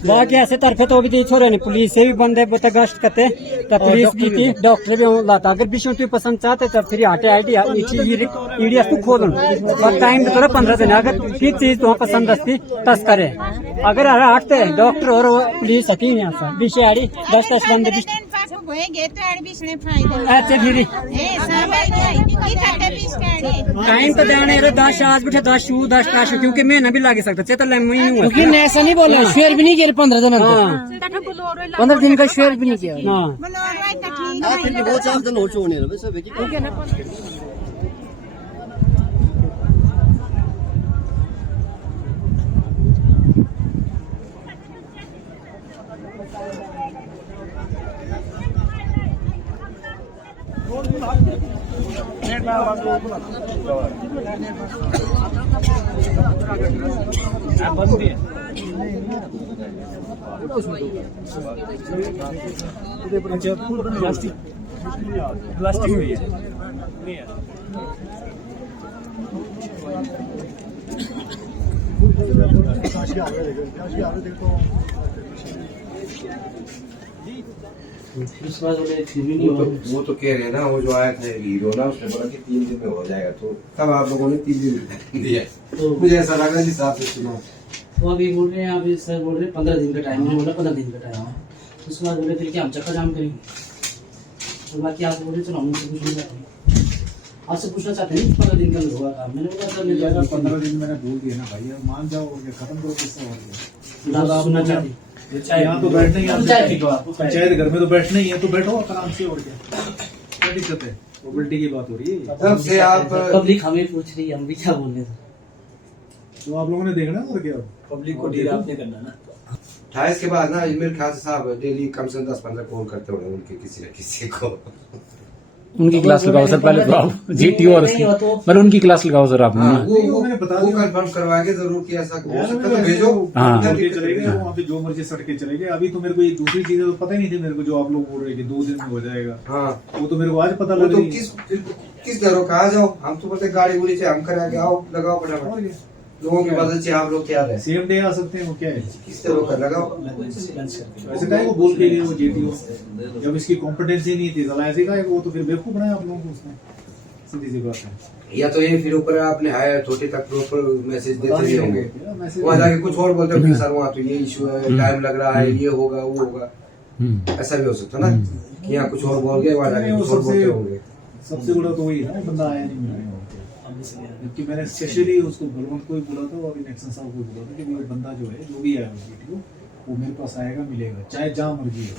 बाकी ऐसे तरफे तो भी छोरे नहीं पुलिस से भी बंदे बता गश्त करते तब पुलिस की थी डॉक्टर भी लाता अगर विषय तू पसंद चाहते तब फिर आटे ईडीएस तू खोल और टाइम तो 15 दिन अगर किस चीज तो पसंद असती तस करे अगर हटते डॉक्टर और पुलिस हटी यहाँ विषय आड़ी 10 बंदे अच्छा फिर टाइम तो देने 10 आज बैठे 10 शू 10 टाशू क्योंकि मैं भी लागे सकता चेता क्योंकि मैं ऐसा नहीं बोला शेयर भी नहीं किया 15 दिन 15 दिन का शेयर भी नहीं किया बहुत 4 दिन हो चुके हैं बंद भी है प्लास्टिक भी है नहीं है वो तो कह रहे हैं ना, वो जो आया था हीरो ना, उसने बोला कि 3 दिन में हो जाएगा, तो तब आप लोगों ने 3 दिन दिया। मुझे ऐसा लगा जिस हिसाब से सुना। वो अभी बोल रहे हैं, अभी सर बोल रहे हैं 15 दिन का टाइम, मैंने बोला 15 दिन का टाइम है। उसके बाद बोले फिर क्या हम चक्का जाम करेंगे, तो बाकी आप बोल रहे चलो हमसे कुछ नहीं करेंगे, आपसे पूछना चाहते हैं 15 दिन का होगा काम। मैंने बोला सर मैं 15 दिन मैंने बोल दिया ना भाई, अब मान जाओ, खत्म करो, किससे हो गया। सुनना चाहती यहाँ तो बैठना ही है, पंचायत घर में तो बैठना ही है, तो बैठो आराम से, और क्या दिक्कत है, मोबिलिटी की बात हो रही है। तब से आप पब्लिक हमें पूछ रही है, हम भी क्या बोल रहे थे, तो आप लोगों ने देखना और क्या, पब्लिक को डील आपने करना ना। 28 के बाद ना मेरे ख्याल से साहब डेली कम से कम 10-15 कॉल करते होंगे उनके किसी न किसी को। उनकी क्लास लगाओ सर पहले तो आप, जीटी और उसकी, पर उनकी क्लास लगाओ सर आप। वो कंफर्म करवाएंगे जरूर कि ऐसा हो सकता है तो भेजो। हाँ चले गए वहाँ पे, जो मर्जी सड़के चले गए। अभी तो मेरे को ये दूसरी चीजें तो पता ही नहीं थी मेरे को, जो आप लोग बोल रहे कि 2 दिन में हो जाएगा। हाँ वो तो मेरे को आज पता लगा। किस घरों का आ जाओ, हम तो बोलते गाड़ी गुड़ी से हम करा के आओ, लगाओ फटाफट, लोगों की मदद से आप लोग तैयार है, सेम डे आ सकते हैं। वो क्या है, किस तरह का लगाओ। ऐसे का वो बोल के गए वो जीटीओ, जब इसकी कॉम्पिटेंसी नहीं थी साला, ऐसे का वो तो फिर बेवकूफ बनाया आप लोगों को उसने, सीधी सी बात है। या तो ये फिर ऊपर आपने हायर छोटे तक प्रॉपर मैसेज देते नहीं होंगे, वहाँ जाके कुछ और बोलते होंगे सर वहाँ तो ये इशू है, टाइम लग रहा है, ये होगा वो होगा, ऐसा भी हो सकता ना कि यहाँ कुछ और बोल गए, वहाँ जाके कुछ और बोलते होंगे। सबसे बड़ा तो वही है ना, बंदा आया नहीं मिला। जबकि मैंने स्पेशली उसको बलवंत को ही बोला था और इलेक्शन साहब को बोला था कि वो बंदा जो है, जो भी आया वीडियो, वो मेरे पास आएगा, मिलेगा, चाहे जहाँ मर्जी हो,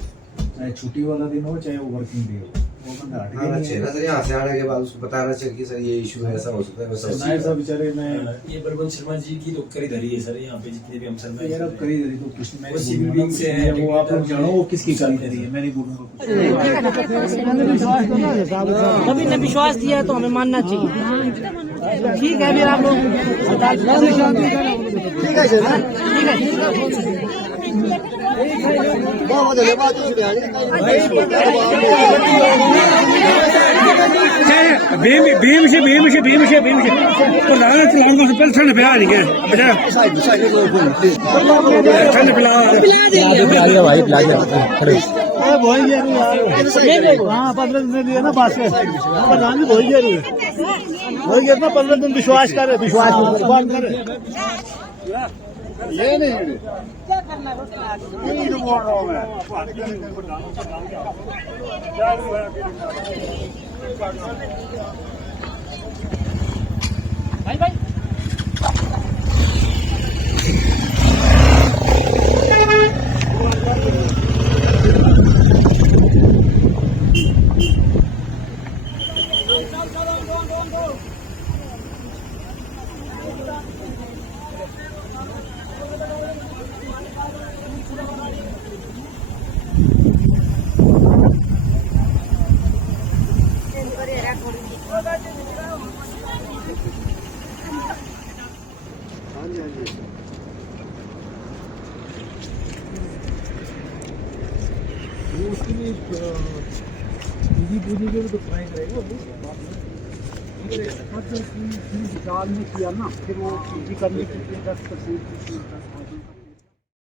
चाहे छुट्टी वाला दिन हो, चाहे वो वर्किंग डे हो, वो बंदा आना चाहिए ना सर। यहाँ से आने के बाद उसको बताना चाहिए कि सर ये इशू है, ऐसा हो सकता है, वैसा नायर साहब बेचारे, मैं ये बलवंत शर्मा जी की तो करीधरी है सर, यहाँ पे जितने भी हम सर में यार करीधरी तो किसी में सिविल से है, वो आप लोग जानो वो किसकी करीधरी है, मैं नहीं बोलूँगा। कभी ने विश्वास दिया है तो हमें मानना चाहिए। ठीक है, फिर आप लोग भीम से तो लाने तो हम पहले ठंड पिला नहीं गए, ठंड पिला भाई, पिला खड़े हाँ 15 दिन दिए ना पास में, प्रधान जी वही ना 15 दिन विश्वास करे, विश्वास करे ये नहीं क्या करना है भाई पूजी के भी तो ट्राई करेगा में किया ना, फिर वो करने की 10%